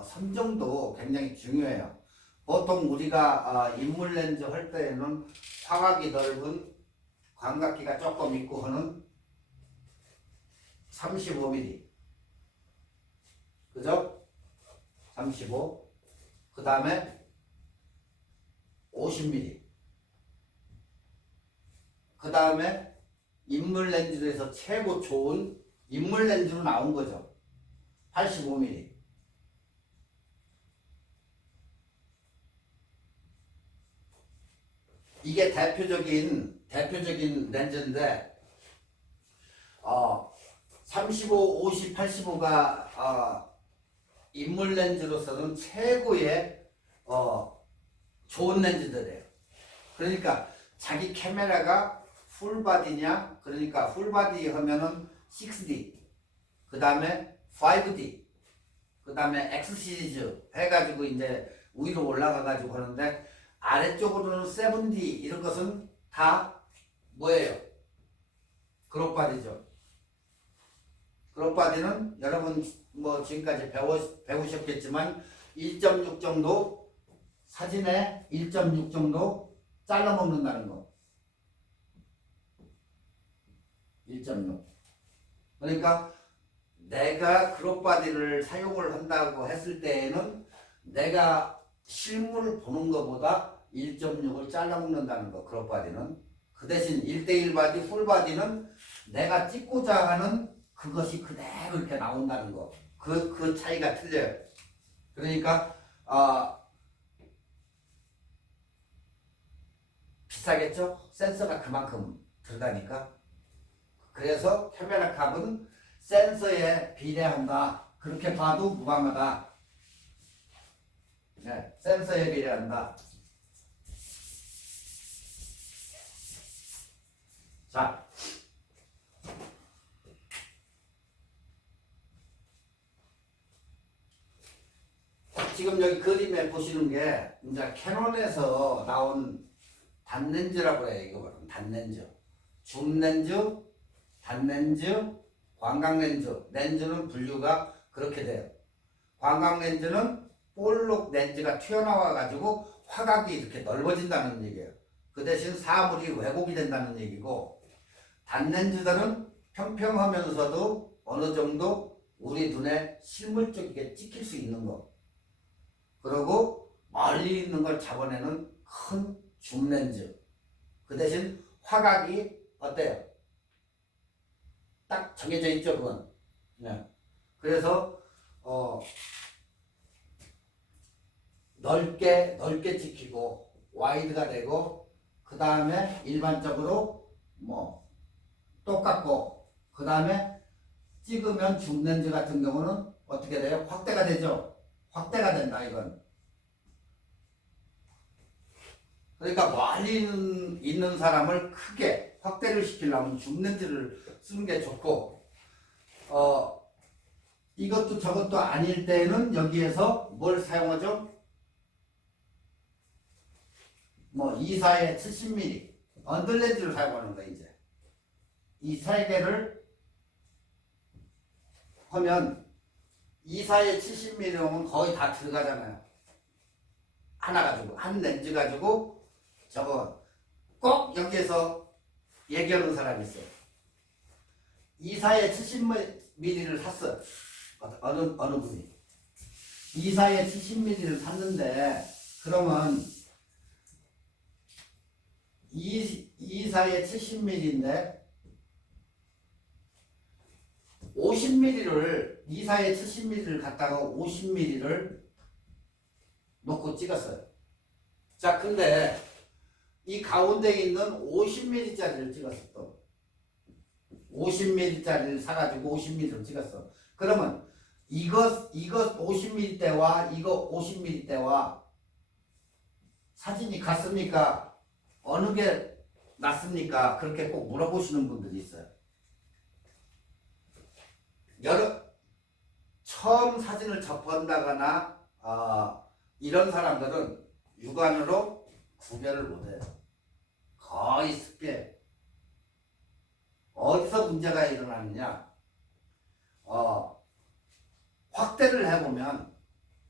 선정도 굉장히 중요해요. 보통 우리가 인물 렌즈 할 때에는 화각이 넓은 광각기가 조금 있고 하는 35mm. 그죠? 35. 그 다음에 50mm. 그 다음에 인물 렌즈에서 최고 좋은 인물 렌즈로 나온 거죠. 85mm. 이게 대표적인 렌즈인데 35, 50, 85가 인물 렌즈로서는 최고의 좋은 렌즈들이에요. 그러니까 자기 카메라가 풀바디냐, 그러니까 풀바디 하면은 6D, 그 다음에 5D, 그 다음에 X 시리즈 해가지고 이제 위로 올라가가지고 하는데 아래쪽으로는 7D 이런 것은 다 뭐예요? 그룹바디죠. 그룹바디는 여러분 뭐 지금까지 배우셨겠지만 1.6 정도 사진에 1.6 정도 잘라 먹는다는 거. 1.6. 그러니까 내가 그룹바디를 사용을 한다고 했을 때에는 내가 실물을 보는 것보다 1.6을 잘라 먹는다는 거. 그룹바디는. 그 대신 1:1 바디, 풀바디는 내가 찍고자 하는 그것이 그대로 이렇게 나온다는 거. 그 차이가 틀려요. 그러니까 비싸겠죠? 센서가 그만큼 들어가니까. 그래서 카메라 값은 센서에 비례한다. 그렇게 봐도 무방하다. 네, 센서에 비례한다. 자, 지금 여기 그림에 보시는 게 이제 캐논에서 나온 단렌즈라고 해요. 이거 단렌즈, 줌렌즈, 단렌즈, 광각렌즈. 렌즈는 분류가 그렇게 돼요. 광각렌즈는 볼록 렌즈가 튀어나와 가지고 화각이 이렇게 넓어진다는 얘기예요. 그 대신 사물이 왜곡이 된다는 얘기고, 단렌즈들은 평평하면서도 어느 정도 우리 눈에 실물적이게 찍힐 수 있는 거. 그리고 멀리 있는 걸 잡아내는 큰 줌렌즈. 그 대신 화각이 어때요? 딱 정해져 있죠, 그건. 네. 그래서 넓게 찍히고 와이드가 되고, 그 다음에 일반적으로 뭐 똑같고, 그 다음에 찍으면 줌렌즈 같은 경우는 어떻게 돼요? 확대가 되죠. 확대가 된다, 이건. 그러니까 멀리 있는 사람을 크게 확대를 시키려면 줌렌즈를 쓰는 게 좋고, 이것도 저것도 아닐 때는 여기에서 뭘 사용하죠? 뭐 24에 70mm 언더렌즈를 사용하는 거야 이제. 이 세 개를 하면 24에 70mm 오면 거의 다 들어가잖아요. 하나 가지고 한 렌즈 가지고 저거 꼭 여기에서 얘기하는 사람이 있어요. 24에 70mm를 샀어. 어느 분이 24에 70mm를 샀는데 그러면 24에 70mm인데 50mm를 24에 70mm를 갖다가 50mm를 놓고 찍었어요. 자, 근데 이 가운데 있는 50mm짜리를 찍었어. 또 50mm짜리를 사가지고 50mm를 찍었어. 그러면 이거 50mm 대와 이거 50mm 대와 사진이 같습니까? 어느 게 낫습니까? 그렇게 꼭 물어보시는 분들이 있어요. 처음 사진을 접한다거나 이런 사람들은 육안으로 구별을 못해요. 거의 습해. 어디서 문제가 일어나느냐? 확대를 해보면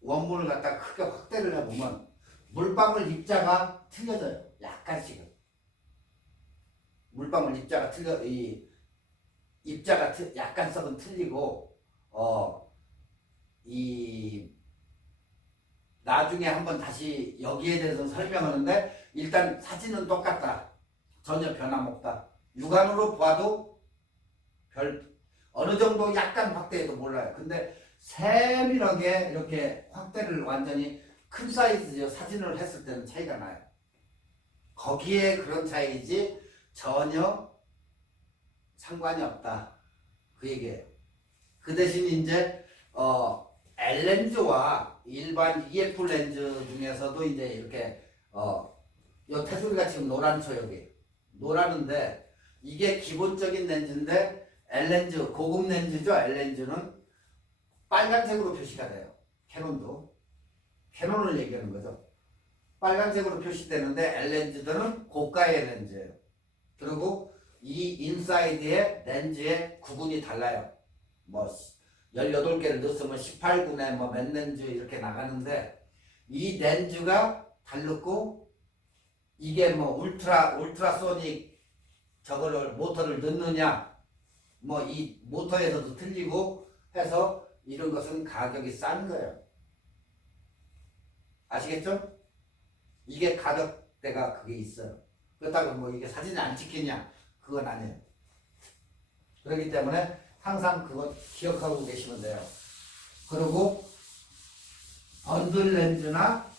원본을 갖다 크게 확대를 해보면 물방울 입자가 틀려져요. 약간씩은. 물방울 입자가 입자가 약간 썩은 틀리고 나중에 한번 다시 여기에 대해서 설명하는데 일단 사진은 똑같다. 전혀 변함없다. 육안으로 봐도 어느 정도 약간 확대해도 몰라요. 근데 세밀하게 이렇게 확대를 완전히 큰 사이즈 사진을 했을 때는 차이가 나요. 거기에 그런 차이지 전혀 상관이 없다. 그 얘기예요. 그 대신 이제 L렌즈와 일반 EF 렌즈 중에서도 이제 이렇게 요 테두리가 지금 노란초 여기 노라는데 이게 기본적인 렌즈인데 L렌즈 고급 렌즈죠. L렌즈는 빨간색으로 표시가 돼요. 캐논을 얘기하는 거죠. 빨간색으로 표시되는데 L렌즈들은 고가의 렌즈예요. 그리고 이 인사이드의 렌즈의 구분이 달라요. 뭐 18개를 넣었으면 18군에 뭐 몇 렌즈 이렇게 나가는데 이 렌즈가 다르고 이게 뭐 울트라소닉 저거를 모터를 넣느냐 뭐 이 모터에서도 틀리고 해서 이런 것은 가격이 싼 거예요. 아시겠죠? 이게 가격대가 그게 있어요. 그렇다고 뭐 이게 사진이 안 찍히냐? 그건 아니에요. 그렇기 때문에 항상 그거 기억하고 계시면 돼요. 그리고 언더렌즈나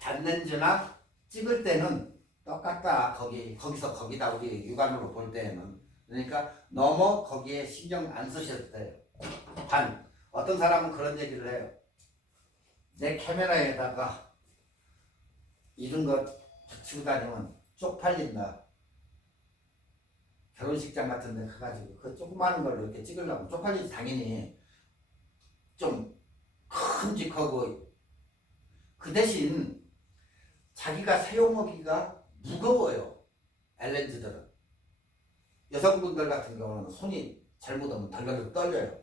단렌즈나 찍을 때는 똑같다. 거기서 거기다 우리 육안으로 볼 때에는. 그러니까 너무 거기에 신경 안 쓰셔도 돼요. 어떤 사람은 그런 얘기를 해요. 내 카메라에다가 이런 거 붙이고 다니면 쪽팔린다. 결혼식장 같은 데 가가지고 그 조그마한 걸로 이렇게 찍으려면 쪽팔리지 당연히 좀 큼직하고 그 대신 자기가 사용하기가 무거워요. L렌즈들은. 여성분들 같은 경우는 손이 잘못하면 덜덜 떨려요.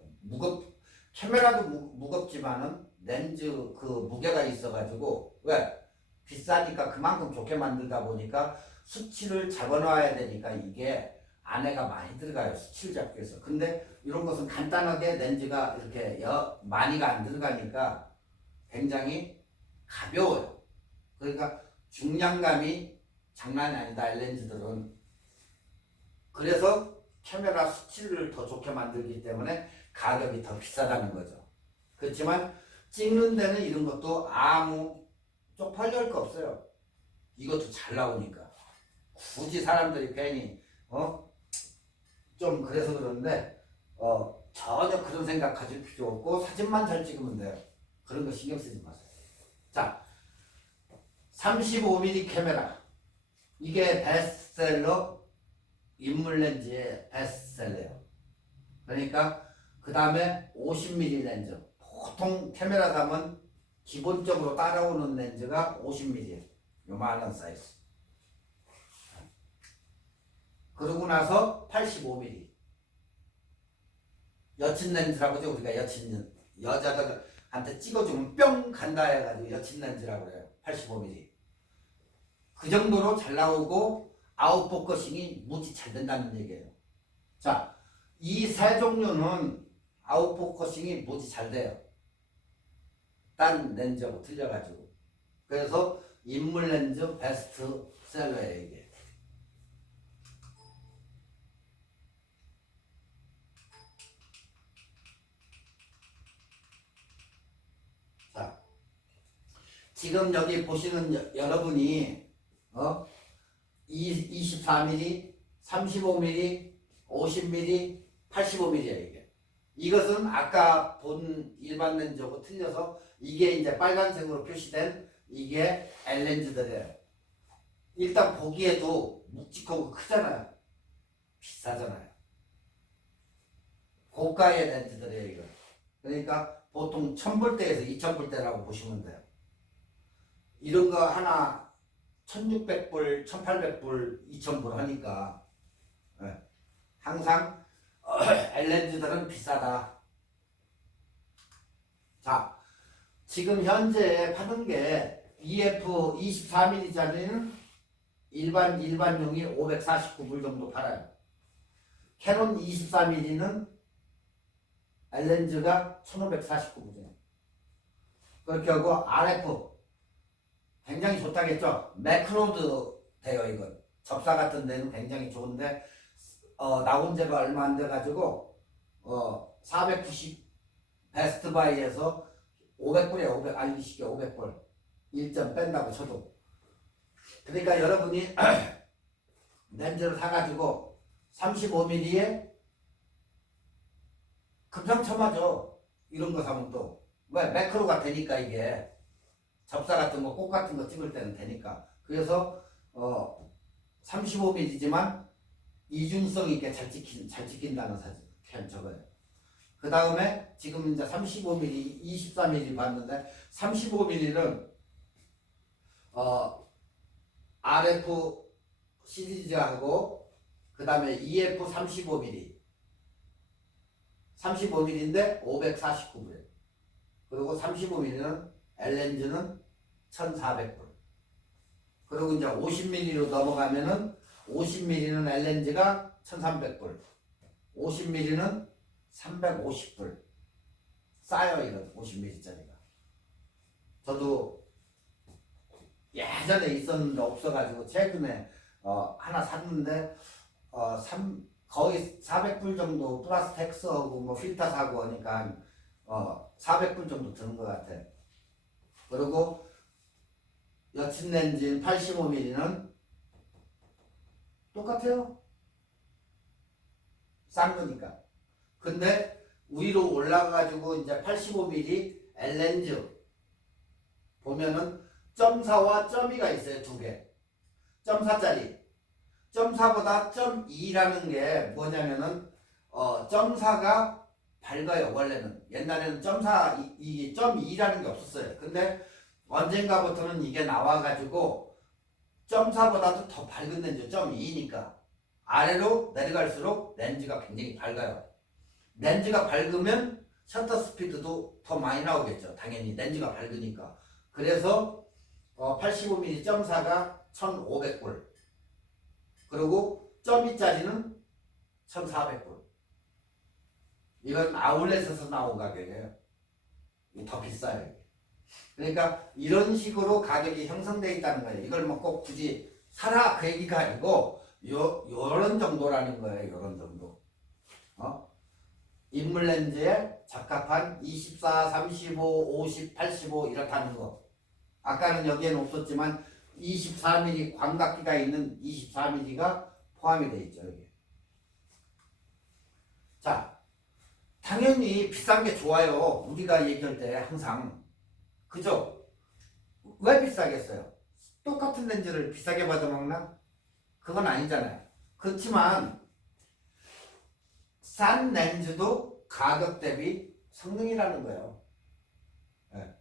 카메라도 무겁지만은 렌즈 그 무게가 있어가지고 왜? 비싸니까 그만큼 좋게 만들다 보니까 수치를 잡아놔야 되니까 이게 안에가 많이 들어가요. 수치를 잡기 위해서. 근데 이런 것은 간단하게 렌즈가 이렇게 많이가 안 들어가니까 굉장히 가벼워요. 그러니까 중량감이 장난이 아니다. 렌즈들은. 그래서 카메라 수치를 더 좋게 만들기 때문에 가격이 더 비싸다는 거죠. 그렇지만 찍는 데는 이런 것도 아무 쪽팔려 할 거 없어요. 이것도 잘 나오니까. 굳이 사람들이 괜히 좀 그래서 그러는데 전혀 그런 생각 가질 필요 없고 사진만 잘 찍으면 돼요. 그런 거 신경 쓰지 마세요. 자, 35mm 카메라. 이게 베스트셀러 인물 렌즈의 베스트셀러예요. 그러니까 그 다음에 50mm 렌즈. 보통 카메라 사면 기본적으로 따라오는 렌즈가 50mm. 요만한 사이즈. 그러고 나서 85mm. 여친 렌즈라고 하죠. 우리가 여자들한테 찍어주면 뿅 간다 해가지고 여친 렌즈라고 그래요. 85mm. 그 정도로 잘 나오고 아웃포커싱이 무지 잘 된다는 얘기예요. 자, 이 세 종류는 아웃포커싱이 무지 잘 돼요. 딴 렌즈하고 틀려가지고. 그래서 인물 렌즈 베스트셀러예요, 이게. 자, 지금 여기 보시는 여러분이 24mm, 35mm, 50mm, 85mm예요, 이게. 이것은 아까 본 일반 렌즈하고 틀려서 이게 이제 빨간색으로 표시된 이게 L렌즈들이에요. 일단 보기에도 묵직하고 크잖아요. 비싸잖아요. 고가의 렌즈들이에요, 이거. 그러니까 보통 1000불대에서 2000불대라고 보시면 돼요. 이런 거 하나 1600불, 1800불, 2000불 하니까 항상 L렌즈들은 비싸다. 자, 지금 현재 파는 게 EF 24mm짜리는 일반용이 549불 정도 팔아요. 캐논 24mm는 L렌즈가 1549불이에요. 그렇게 하고 RF 굉장히 좋다겠죠. 매크로드 돼요. 이건 접사 같은 데는 굉장히 좋은데 나온 지가 얼마 안 돼가지고 490 베스트바이에서 500불이에요. 500 알리시게 500불 1점 뺀다고 쳐도. 그러니까 여러분이 렌즈를 사가지고 35mm에 금상첨화죠. 이런 거 사면 또 왜 매크로가 되니까 이게 접사 같은 거, 꽃 같은 거 찍을 때는 되니까. 그래서 35mm지만 이중성 있게 잘 찍힌다는 사진 저거예요. 그 다음에 지금 이제 35mm, 24mm 봤는데 35mm는 RF 시리즈하고 그 다음에 EF 35mm 35mm인데 549불이에요. 그리고 35mm는 L렌즈는 1400불. 그리고 이제 50mm로 넘어가면은 50mm는 L렌즈가 1300불. 50mm는 350불. 싸요, 이거 50mm짜리가. 저도 예전에 있었는데 없어가지고 최근에 하나 샀는데 거의 400불 정도 플러스 텍스하고 뭐 필터 사고 하니까 400불 정도 드는 것 같아. 그리고 여친 렌즈 85mm는 똑같아요. 싼 거니까. 근데 위로 올라가가지고 이제 85mm L렌즈 보면은 .4와 .2가 있어요. 두 개. .4짜리. .4보다 .2라는 게 뭐냐면은 .4가 밝아요. 원래는 옛날에는 .4 이 .2라는 게 없었어요. 근데 언젠가부터는 이게 나와가지고 .4보다도 더 밝은 렌즈 .2니까 아래로 내려갈수록 렌즈가 굉장히 밝아요. 렌즈가 밝으면 셔터 스피드도 더 많이 나오겠죠. 당연히 렌즈가 밝으니까. 그래서 85mm .4가 1500불 그리고 .2짜리는 1400불. 이건 아울렛에서 나온 가격이에요. 더 비싸요. 그러니까 이런 식으로 가격이 형성되어 있다는 거예요. 이걸 뭐 꼭 굳이 사라 그 얘기가 아니고 요런 정도라는 거예요. 요런 정도. 인물 렌즈에 적합한 24, 35, 50, 85 이렇다는 거. 아까는 여기에는 없었지만 24mm 광각기가 있는 24mm가 포함이 되어 있죠. 여기. 자, 당연히 비싼 게 좋아요. 우리가 얘기할 때 항상. 그죠? 왜 비싸겠어요? 똑같은 렌즈를 비싸게 받아먹나? 그건 아니잖아요. 그렇지만 싼 렌즈도 가격 대비 성능이라는 거예요. 네.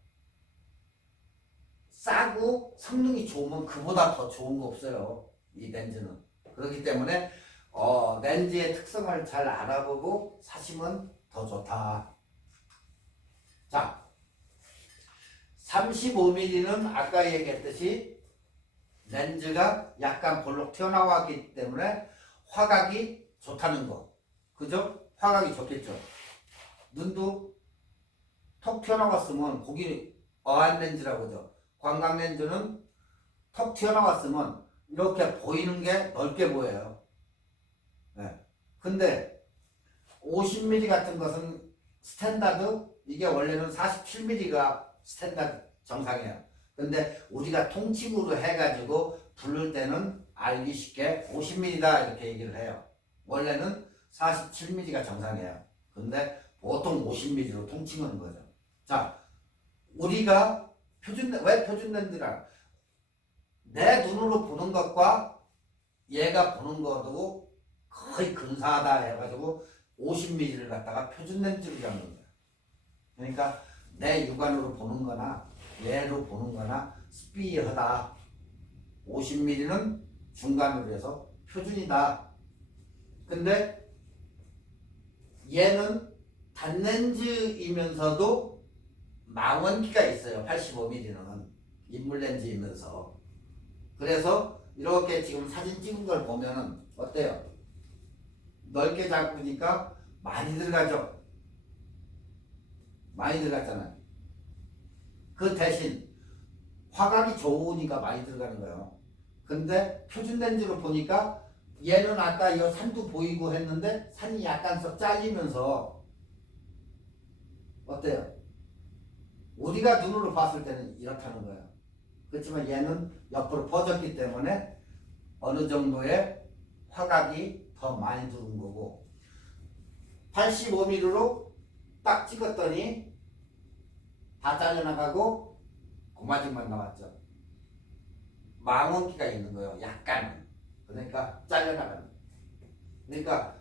싸고 성능이 좋으면 그보다 더 좋은 거 없어요. 이 렌즈는. 그렇기 때문에 렌즈의 특성을 잘 알아보고 사시면 더 좋다. 자, 35mm는 아까 얘기했듯이 렌즈가 약간 볼록 튀어나왔기 때문에 화각이 좋다는 거. 그죠? 화각이 좋겠죠. 눈도 턱 튀어나왔으면 거기 어안 렌즈라고 하죠. 광각 렌즈는 턱 튀어나왔으면 이렇게 보이는 게 넓게 보여요. 네. 근데 50mm 같은 것은 스탠다드, 이게 원래는 47mm가 스탠다드 정상이에요. 근데 우리가 통칭으로 해가지고 부를 때는 알기 쉽게 50mm다 이렇게 얘기를 해요. 원래는 47mm가 정상이에요. 근데 보통 50mm로 통칭하는 거죠. 자, 우리가 왜 표준 렌즈라? 내 눈으로 보는 것과 얘가 보는 것도 거의 근사하다 해가지고 50mm를 갖다가 표준 렌즈로 잡는 거예요. 그러니까 내 육안으로 보는 거나 얘로 보는 거나 스피하다. 50mm는 중간으로 해서 표준이다. 근데 얘는 단렌즈이면서도 망원기가 있어요. 85mm는 인물 렌즈이면서. 그래서 이렇게 지금 사진 찍은 걸 보면은 어때요? 넓게 잡으니까 많이 들어가죠. 많이 들어갔잖아요. 그 대신 화각이 좋으니까 많이 들어가는 거예요. 근데 표준 렌즈로 보니까 얘는 아까 이 산도 보이고 했는데 산이 약간 썩 잘리면서 어때요? 우리가 눈으로 봤을 때는 이렇다는 거예요. 그렇지만 얘는 옆으로 퍼졌기 때문에 어느 정도의 화각이 더 많이 들어온 거고 85mm로 딱 찍었더니 다 잘려나가고 고마지만 나왔죠. 망원기가 있는 거예요. 약간. 그러니까 잘려나가는. 그러니까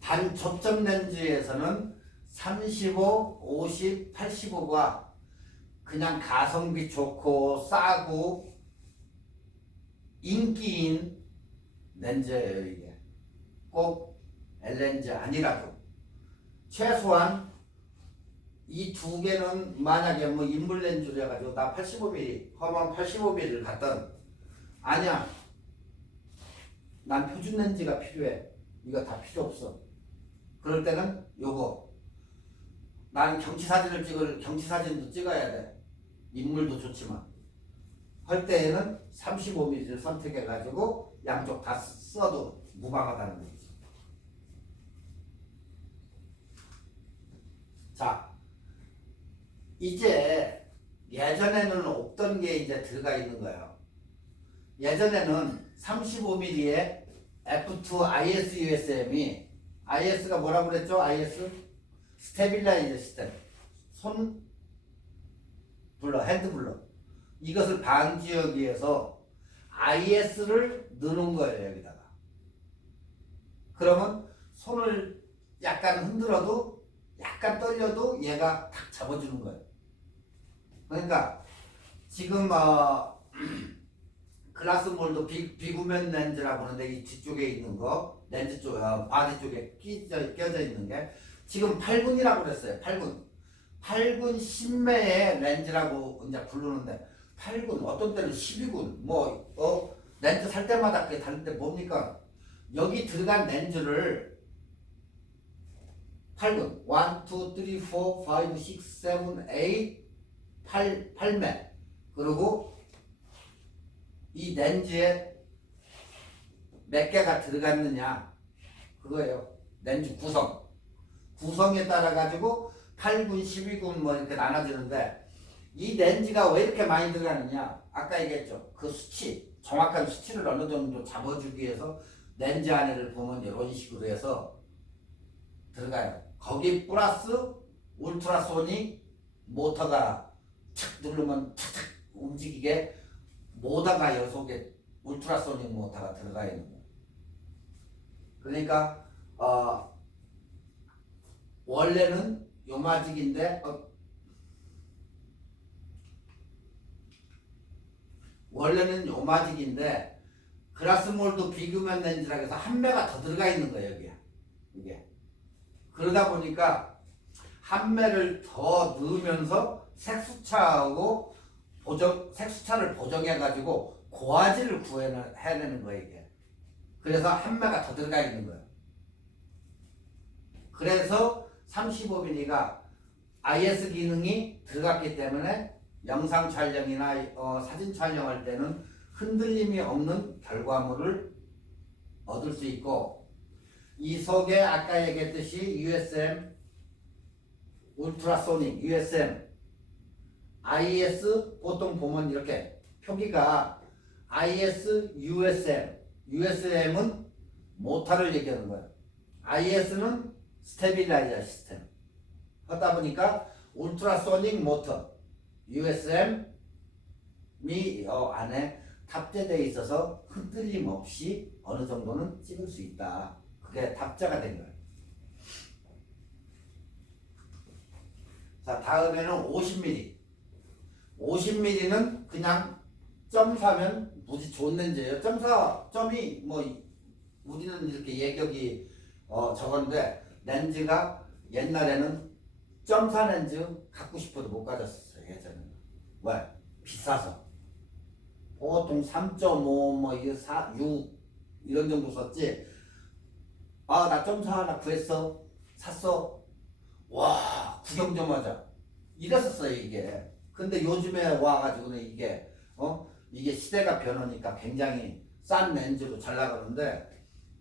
단 초점 렌즈에서는 35, 50, 85가 그냥 가성비 좋고 싸고 인기인 렌즈예요. 이게 꼭 L렌즈 아니라도 최소한 이 두 개는 만약에 뭐 인물 렌즈로 해가지고 나 85mm 험한 85mm를 갖던 아니야 난 표준 렌즈가 필요해. 이거 다 필요 없어. 그럴 때는 요거 나는 경치 사진도 찍어야 돼. 인물도 좋지만 할 때에는 35mm를 선택해 가지고 양쪽 다 써도 무방하다는 거지. 자, 이제 예전에는 없던 게 이제 들어가 있는 거예요. 예전에는 35mm의 F2 IS USM이 IS가 뭐라고 그랬죠? IS 스테빌라이저 시스템. 손 블러, 핸드 블러. 이것을 방지하기 위해서 IS를 넣는 거예요, 여기다가. 그러면 손을 약간 흔들어도 약간 떨려도 얘가 탁 잡아주는 거예요. 그러니까 지금 글라스 몰드 비구면 렌즈라고 하는데 이 뒤쪽에 있는 거 렌즈 쪽 바디 쪽에 껴져 있는 게 지금 8군이라고 그랬어요. 8군 신매의 렌즈라고 이제 부르는데 8군 어떤 때는 12군 렌즈 살 때마다 그게 다른데 뭡니까? 여기 들어간 렌즈를 8군 1, 2, 3, 4, 5, 6, 7, 8 8매 그리고 이 렌즈에 몇 개가 들어갔느냐 그거예요. 렌즈 구성에 따라 가지고 8군, 12군 뭐 이렇게 나눠지는데 이 렌즈가 왜 이렇게 많이 들어가느냐 아까 얘기했죠. 그 수치 정확한 수치를 어느 정도 잡아주기 위해서 렌즈 안에를 보면 이런 식으로 해서 들어가요. 거기 플러스 울트라소닉 모터가 탁 누르면 탁탁 움직이게 모터가 여 속에 울트라소닉 모터가 들어가 있는 거예요. 그러니까 원래는 요마직인데 원래는 요마직인데 그라스몰드 비그맨 렌즈라고 해서 한 매가 더 들어가 있는 거예요, 여기에. 이게. 그러다 보니까 한 매를 더 넣으면서 색수차하고 색수차를 보정해가지고 고화질을 해내는 거예요, 이게. 그래서 한 매가 더 들어가 있는 거예요. 그래서 35mm가 IS 기능이 들어갔기 때문에 영상 촬영이나 사진 촬영할 때는 흔들림이 없는 결과물을 얻을 수 있고, 이 속에 아까 얘기했듯이 USM, 울트라소닉, USM, IS 보통 보면 이렇게 표기가 IS, USM, USM은 모터를 얘기하는 거예요. IS는 스테빌라이저 시스템. 하다 보니까 울트라소닉 모터, USM이 안에 탑재되어 있어서 흔들림 없이 어느 정도는 찍을 수 있다. 그게 탑재가 된 거예요. 자, 다음에는 50mm. 50mm는 그냥 점 사면 무지 좋은 렌즈예요. 점이 뭐 우리는 이렇게 예격이 적었는데 렌즈가 옛날에는 점사 렌즈 갖고 싶어도 못 가졌었어요. 예전에는. 왜? 비싸서. 보통 3.5 뭐 4, 6 이런 정도 썼지. 아, 나 점사 하나 구했어. 샀어. 와, 구경 좀 하자. 이랬었어요, 이게. 근데 요즘에 와가지고는 이게 시대가 변하니까 굉장히 싼 렌즈로 잘 나가는데,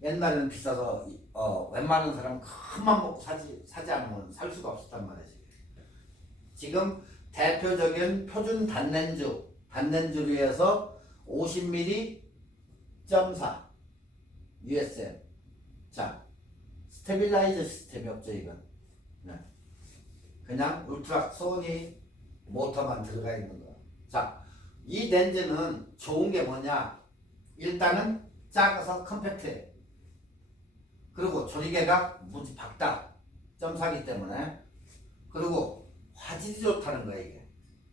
옛날에는 비싸서 웬만한 사람은 큰맘 먹고 사지 않으면 살 수가 없었단 말이지. 지금 대표적인 표준 단렌즈로 해서 50mm 점사 USM. 자, 스테빌라이저 시스템이 없죠, 이건. 네. 그냥 울트라소닉 모터만 들어가 있는 거. 자, 이 렌즈는 좋은 게 뭐냐? 일단은 작아서 컴팩트해. 그리고 조리개가 무지 박다. 점사기 때문에. 그리고 화질이 좋다는 거야, 이게.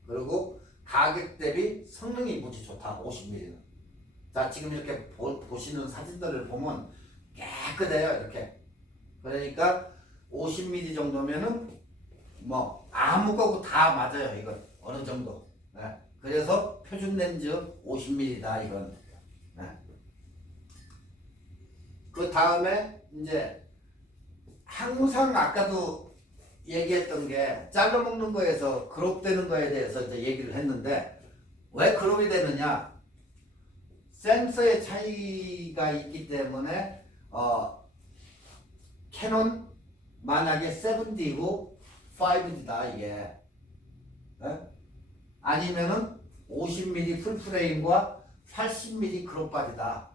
그리고 가격 대비 성능이 무지 좋다, 50mm는. 자, 지금 이렇게 보시는 사진들을 보면 깨끗해요, 이렇게. 그러니까 50mm 정도면은 뭐 아무 거고 다 맞아요, 이건. 어느 정도. 네. 그래서 표준 렌즈 50mm다, 이건. 네. 그 다음에 이제 항상 아까도 얘기했던 게 잘라 먹는 거에서 그룹되는 거에 대해서 이제 얘기를 했는데, 왜 그룹이 되느냐? 센서의 차이가 있기 때문에 캐논 만약에 7D고 5D다 이게. 네? 아니면은 50mm 풀프레임과 80mm 크롭바디다.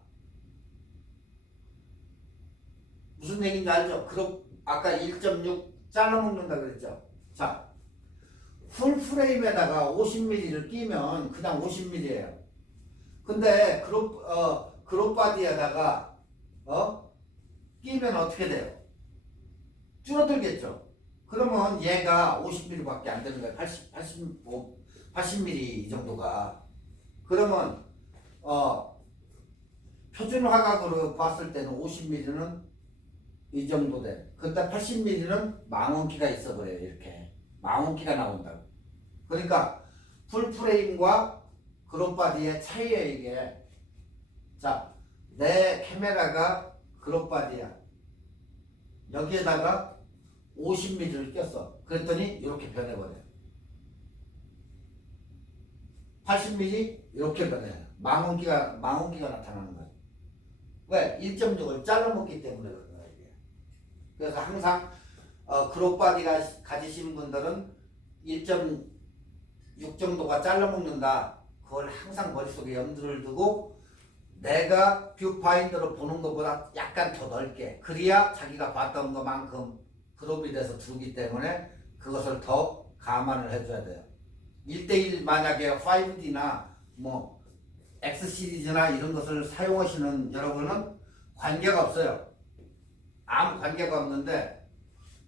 무슨 얘기인지 알죠? 아까 1.6 잘라먹는다 그랬죠? 자, 풀프레임에다가 50mm를 끼면 그냥 50mm예요. 근데 크롭바디에다가 끼면 어떻게 돼요? 줄어들겠죠? 그러면 얘가 50mm밖에 안 되는 거예요. 80mm 정도가. 그러면 표준 화각으로 봤을 때는 50mm는 이 정도 돼. 근데 80mm는 망원기가 있어버려요. 이렇게 망원기가 나온다고. 그러니까 풀프레임과 그룹바디의 차이예요, 이게. 자, 내 카메라가 그룹바디야. 여기에다가 50mm를 꼈어. 그랬더니 이렇게 변해버려요. 80mm 이렇게 변해요. 망원기가 나타나는 거예요. 왜? 1.6을 잘라먹기 때문에 그런 거예요, 이게. 그래서 항상 그룹바디가 가지신 분들은 1.6 정도가 잘라먹는다. 그걸 항상 머릿속에 염두를 두고 내가 뷰파인더로 보는 것보다 약간 더 넓게, 그래야 자기가 봤던 것만큼 그룹이 돼서 들기 때문에 그것을 더 감안을 해줘야 돼요. 1대1 만약에 5D나 뭐 X 시리즈나 이런 것을 사용하시는 여러분은 관계가 없어요. 아무 관계가 없는데,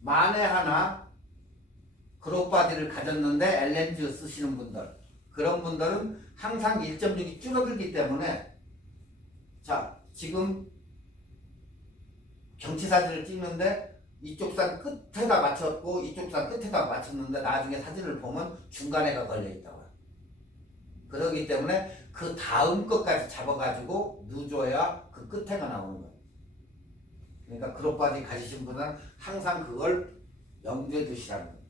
만에 하나 그룹바디를 가졌는데 L렌즈 쓰시는 분들, 그런 분들은 항상 1.6이 줄어들기 때문에 자 지금 경치 사진을 찍는데 이쪽 산 끝에다 맞췄고 이쪽 산 끝에다 맞췄는데 나중에 사진을 보면 중간에가 걸려있다고요. 그러기 때문에 그 다음 것까지 잡아가지고 넣어줘야 그 끝에가 나오는 거예요. 그러니까 그룹바디 가지신 분은 항상 그걸 염두에 두시라는 거예요.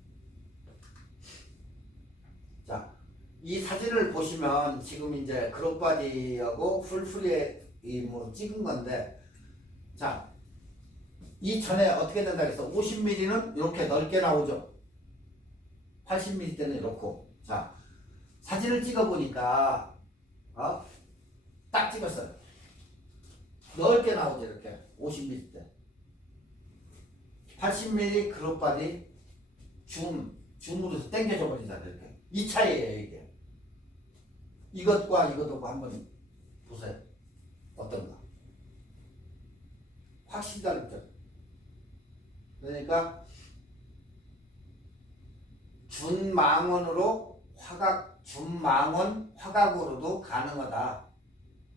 자, 이 사진을 보시면 지금 이제 그룹바디하고 풀프레임으로 찍은 건데, 자, 이 전에 어떻게 된다 그래서 50mm는 이렇게 넓게 나오죠. 80mm 때는 이렇고. 자, 사진을 찍어보니까 딱 찍었어요. 넓게 나오죠. 이렇게 50mm 때. 80mm 그룹바디 줌으로 당겨줘 버리잖아요. 이렇게. 이 차이예요 이게. 이것과 이것하고 한번 보세요. 어떤가. 확실히 다르죠. 그러니까 준망원으로 준망원 화각으로도 가능하다.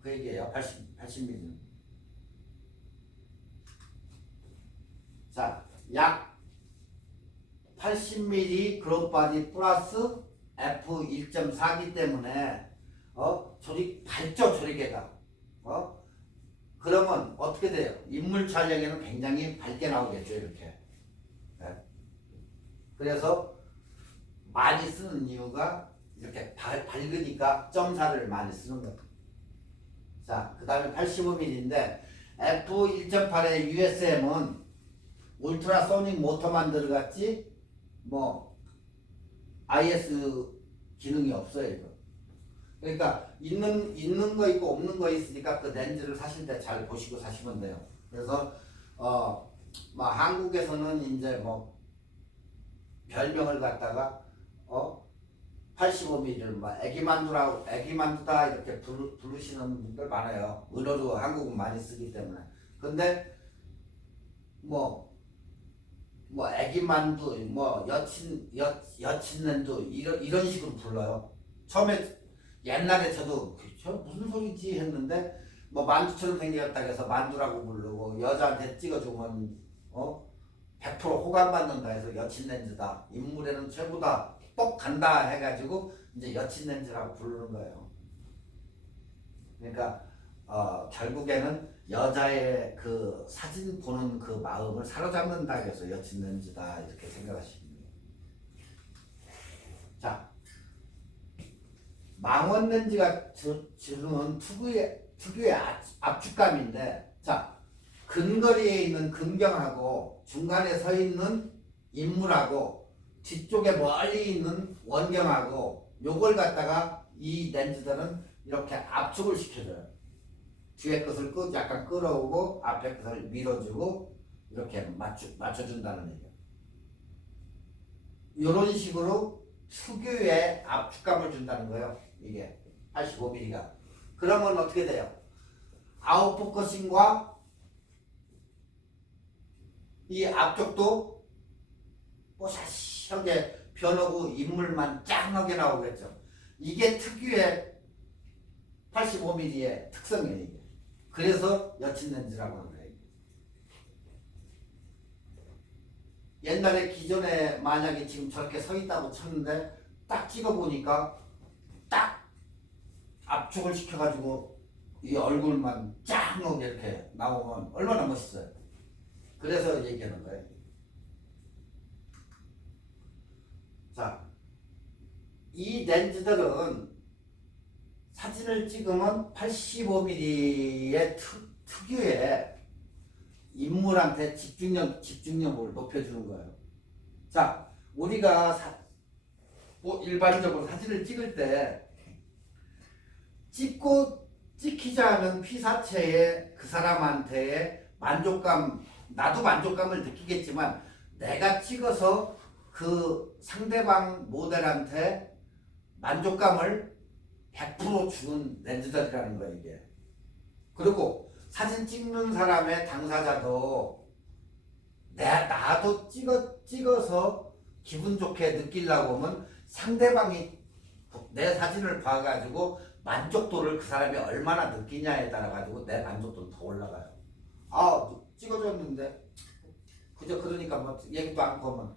그 얘기예요. 80mm. 자, 약 80mm 그룹바디 플러스 f1.4기 때문에 조리 밝죠. 조리개가. 그러면 어떻게 돼요? 인물 촬영에는 굉장히 밝게 나오겠죠. 이렇게. 네. 그래서 많이 쓰는 이유가 이렇게 밝으니까 점사를 많이 쓰는 거예요. 자, 그 다음에 85mm인데 f1.8의 USM은 울트라소닉 모터만 들어갔지 뭐 IS 기능이 없어요. 이거. 그러니까 있는 거 있고 없는 거 있으니까 그 렌즈를 사실 때 잘 보시고 사시면 돼요. 그래서 뭐 한국에서는 이제 뭐 별명을 갖다가 85mm를 뭐 애기만두다 이렇게 부르시는 분들 많아요. 은어로 한국은 많이 쓰기 때문에. 근데 뭐 애기만두, 뭐 여친낸두 이런 식으로 불러요. 처음에 옛날에 저도 그렇죠? 무슨 소리지 했는데 뭐 만두처럼 생겼다고 해서 만두라고 부르고 여자한테 찍어주면 100% 호감받는다 해서 여친렌즈다. 인물에는 최고다. 똑 간다 해가지고 이제 여친렌즈라고 부르는 거예요. 그러니까 결국에는 여자의 그 사진 보는 그 마음을 사로잡는다 해서 여친렌즈다 이렇게 생각하시면 돼요. 자, 망원 렌즈가 주는 특유의 압축감인데, 자, 근거리에 있는 근경하고 중간에 서 있는 인물하고 뒤쪽에 멀리 있는 원경하고 요걸 갖다가 이 렌즈들은 이렇게 압축을 시켜줘요. 뒤에 것을 약간 끌어오고 앞에 것을 밀어주고 이렇게 맞춰준다는 얘기예요. 이런 식으로 특유의 압축감을 준다는 거예요. 이게 85mm가. 그러면 어떻게 돼요? 아웃포커싱과 이 앞쪽도 뽀샤시하게 변하고 인물만 짱하게 나오겠죠. 이게 특유의 85mm의 특성이에요. 이게. 그래서 여친렌즈라고 하는 거예요. 옛날에 기존에 만약에 지금 저렇게 서 있다고 쳤는데 딱 찍어보니까 딱 압축을 시켜가지고 이 얼굴만 짱하게 이렇게 나오면 얼마나 멋있어요. 그래서 얘기하는 거예요. 자, 이 렌즈들은 사진을 찍으면 85mm의 특유의 인물한테 집중력을 높여주는 거예요. 자, 우리가 일반적으로 사진을 찍을 때 찍히지 않은 피사체의 그 사람한테의 만족감, 나도 만족감을 느끼겠지만 내가 찍어서 그 상대방 모델한테 만족감을 100% 주는 렌즈들이라는 거예요, 이게. 그리고 사진 찍는 사람의 당사자도 나도 찍어서 기분 좋게 느끼려고 하면 상대방이 내 사진을 봐가지고 만족도를 그 사람이 얼마나 느끼냐에 따라 가지고 내 만족도는 더 올라가요. 아 찍어줬는데 그저 그러니까 뭐 얘기도 않고 하면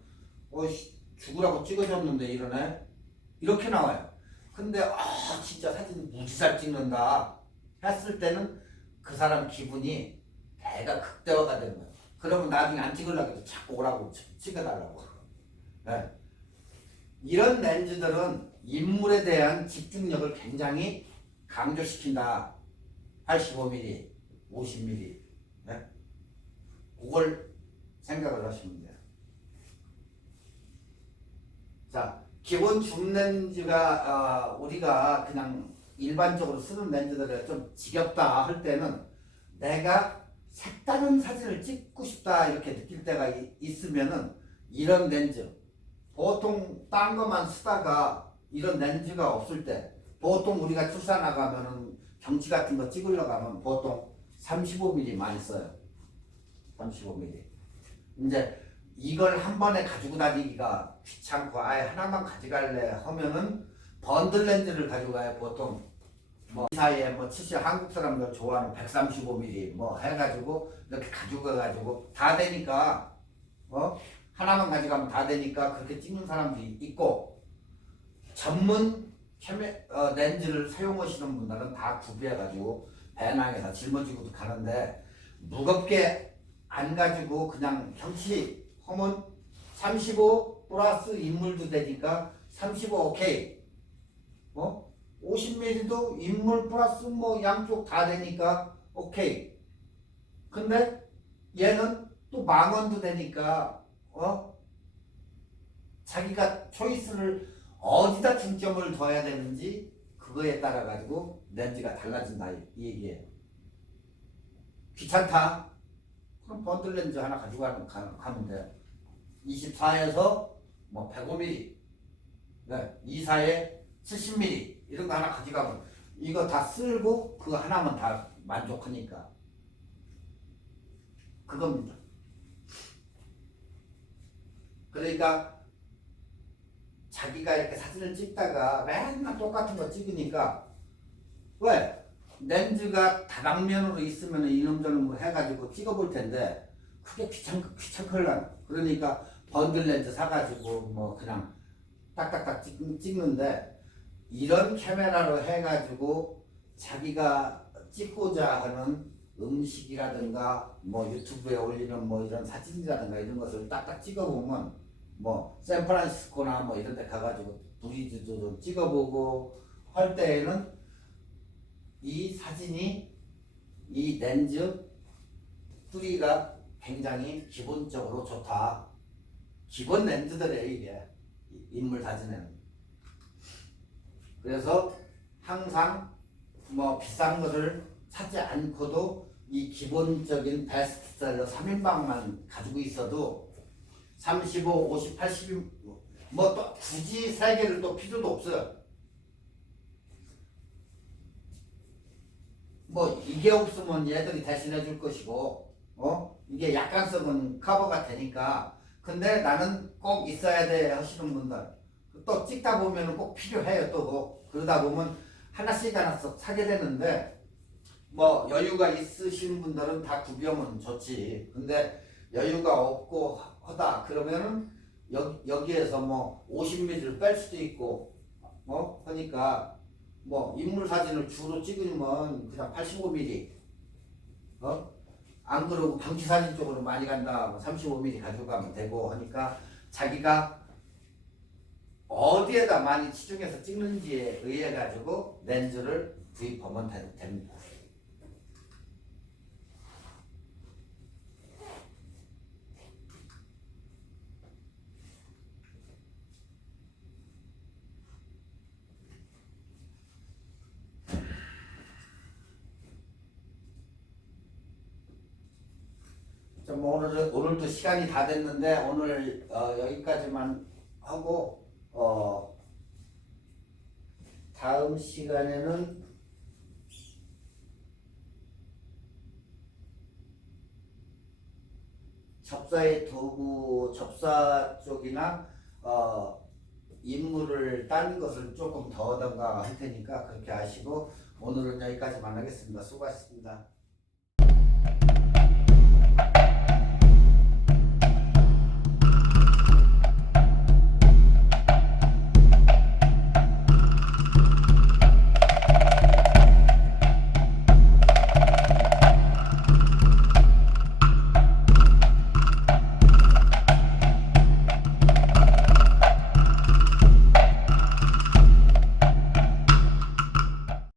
죽으라고 찍어줬는데 이러네 이렇게 나와요. 근데 진짜 사진 무지 잘 찍는다 했을 때는 그 사람 기분이 배가 극대화가 되는 거예요. 그러면 나중에 안 찍으려고 해도 자꾸 오라고 찍어달라고. 네. 이런 렌즈들은 인물에 대한 집중력을 굉장히 강조시킨다. 85mm, 50mm. 네? 그걸 생각을 하시면 돼요. 자, 기본 줌 렌즈가 우리가 그냥 일반적으로 쓰는 렌즈들이 좀 지겹다 할 때는 내가 색다른 사진을 찍고 싶다 이렇게 느낄 때가 있으면은 이런 렌즈 보통 딴 것만 쓰다가 이런 렌즈가 없을 때 보통 우리가 출사 나가면은 경치 같은 거 찍으려고 하면 보통 35mm 많이 써요. 35mm. 이제 이걸 한 번에 가지고 다니기가 귀찮고 아예 하나만 가져갈래 하면은 번들 렌즈를 가지고 가요. 보통 뭐 이 사이에 뭐 70 한국 사람들 좋아하는 135mm 뭐 해가지고 이렇게 가지고 가가지고 다 되니까 하나만 가져가면 다 되니까 그렇게 찍는 사람들이 있고 전문 렌즈를 사용하시는 분들은 다 구비해가지고 배낭에다 짊어지고도 가는데 무겁게 안 가지고 그냥 경치 하면 35 플러스 인물도 되니까 35 오케이 50mm도 인물 플러스 뭐 양쪽 다 되니까 오케이. 근데 얘는 또 망원도 되니까 자기가 초이스를 어디다 중점을 둬야 되는지 그거에 따라 가지고 렌즈가 달라진다 이 얘기예요. 귀찮다. 그럼 번들 렌즈 하나 가지고 가면 돼. 24에서 뭐 105mm, 네, 24에 70mm 이런 거 하나 가져가면 이거 다 쓸고 그거 하나만 다 만족하니까 그겁니다. 그러니까 자기가 이렇게 사진을 찍다가 맨날 똑같은 거 찍으니까 왜? 렌즈가 다방면으로 있으면 이놈저놈 뭐 해가지고 찍어볼 텐데 그게 귀찮걸라. 그러니까 번들 렌즈 사가지고 뭐 그냥 딱딱딱 찍는데 이런 카메라로 해가지고 자기가 찍고자 하는 음식이라든가 뭐 유튜브에 올리는 뭐 이런 사진이라든가 이런 것을 딱딱 찍어보면 뭐 샌프란시스코나 뭐 이런 데 가가지고 브리즈도 좀 찍어보고 할 때에는 이 사진이 이 렌즈 뿌리가 굉장히 기본적으로 좋다. 기본 렌즈들이에요 이게 인물 사진에는. 그래서 항상 뭐 비싼 것을 사지 않고도 이 기본적인 베스트셀러 3인방만 가지고 있어도 35, 50, 80 뭐 또 굳이 3개를 또 필요도 없어요. 뭐 이게 없으면 얘들이 대신해 줄 것이고 이게 약간성은 커버가 되니까 근데 나는 꼭 있어야 돼 하시는 분들 또 찍다 보면 꼭 필요해요. 또 그러다 보면 하나씩 사게 되는데 뭐 여유가 있으신 분들은 다 구비하면 좋지. 근데 여유가 없고 하다 그러면은 여기에서 뭐 50mm를 뺄 수도 있고 하니까 뭐 인물 사진을 주로 찍으면 그냥 85mm 안 그러고 방치 사진 쪽으로 많이 간다 35mm 가지고 가면 되고 하니까 자기가 어디에다 많이 치중해서 찍는지에 의해 가지고 렌즈를 구입하면 됩니다. 뭐 오늘도 시간이 다 됐는데 오늘 여기까지만 하고 다음 시간에는 접사의 도구 접사 쪽이나 임무를 딴 것을 조금 더 하던가 할 테니까 그렇게 하시고 오늘은 여기까지 만나겠습니다. 수고하셨습니다.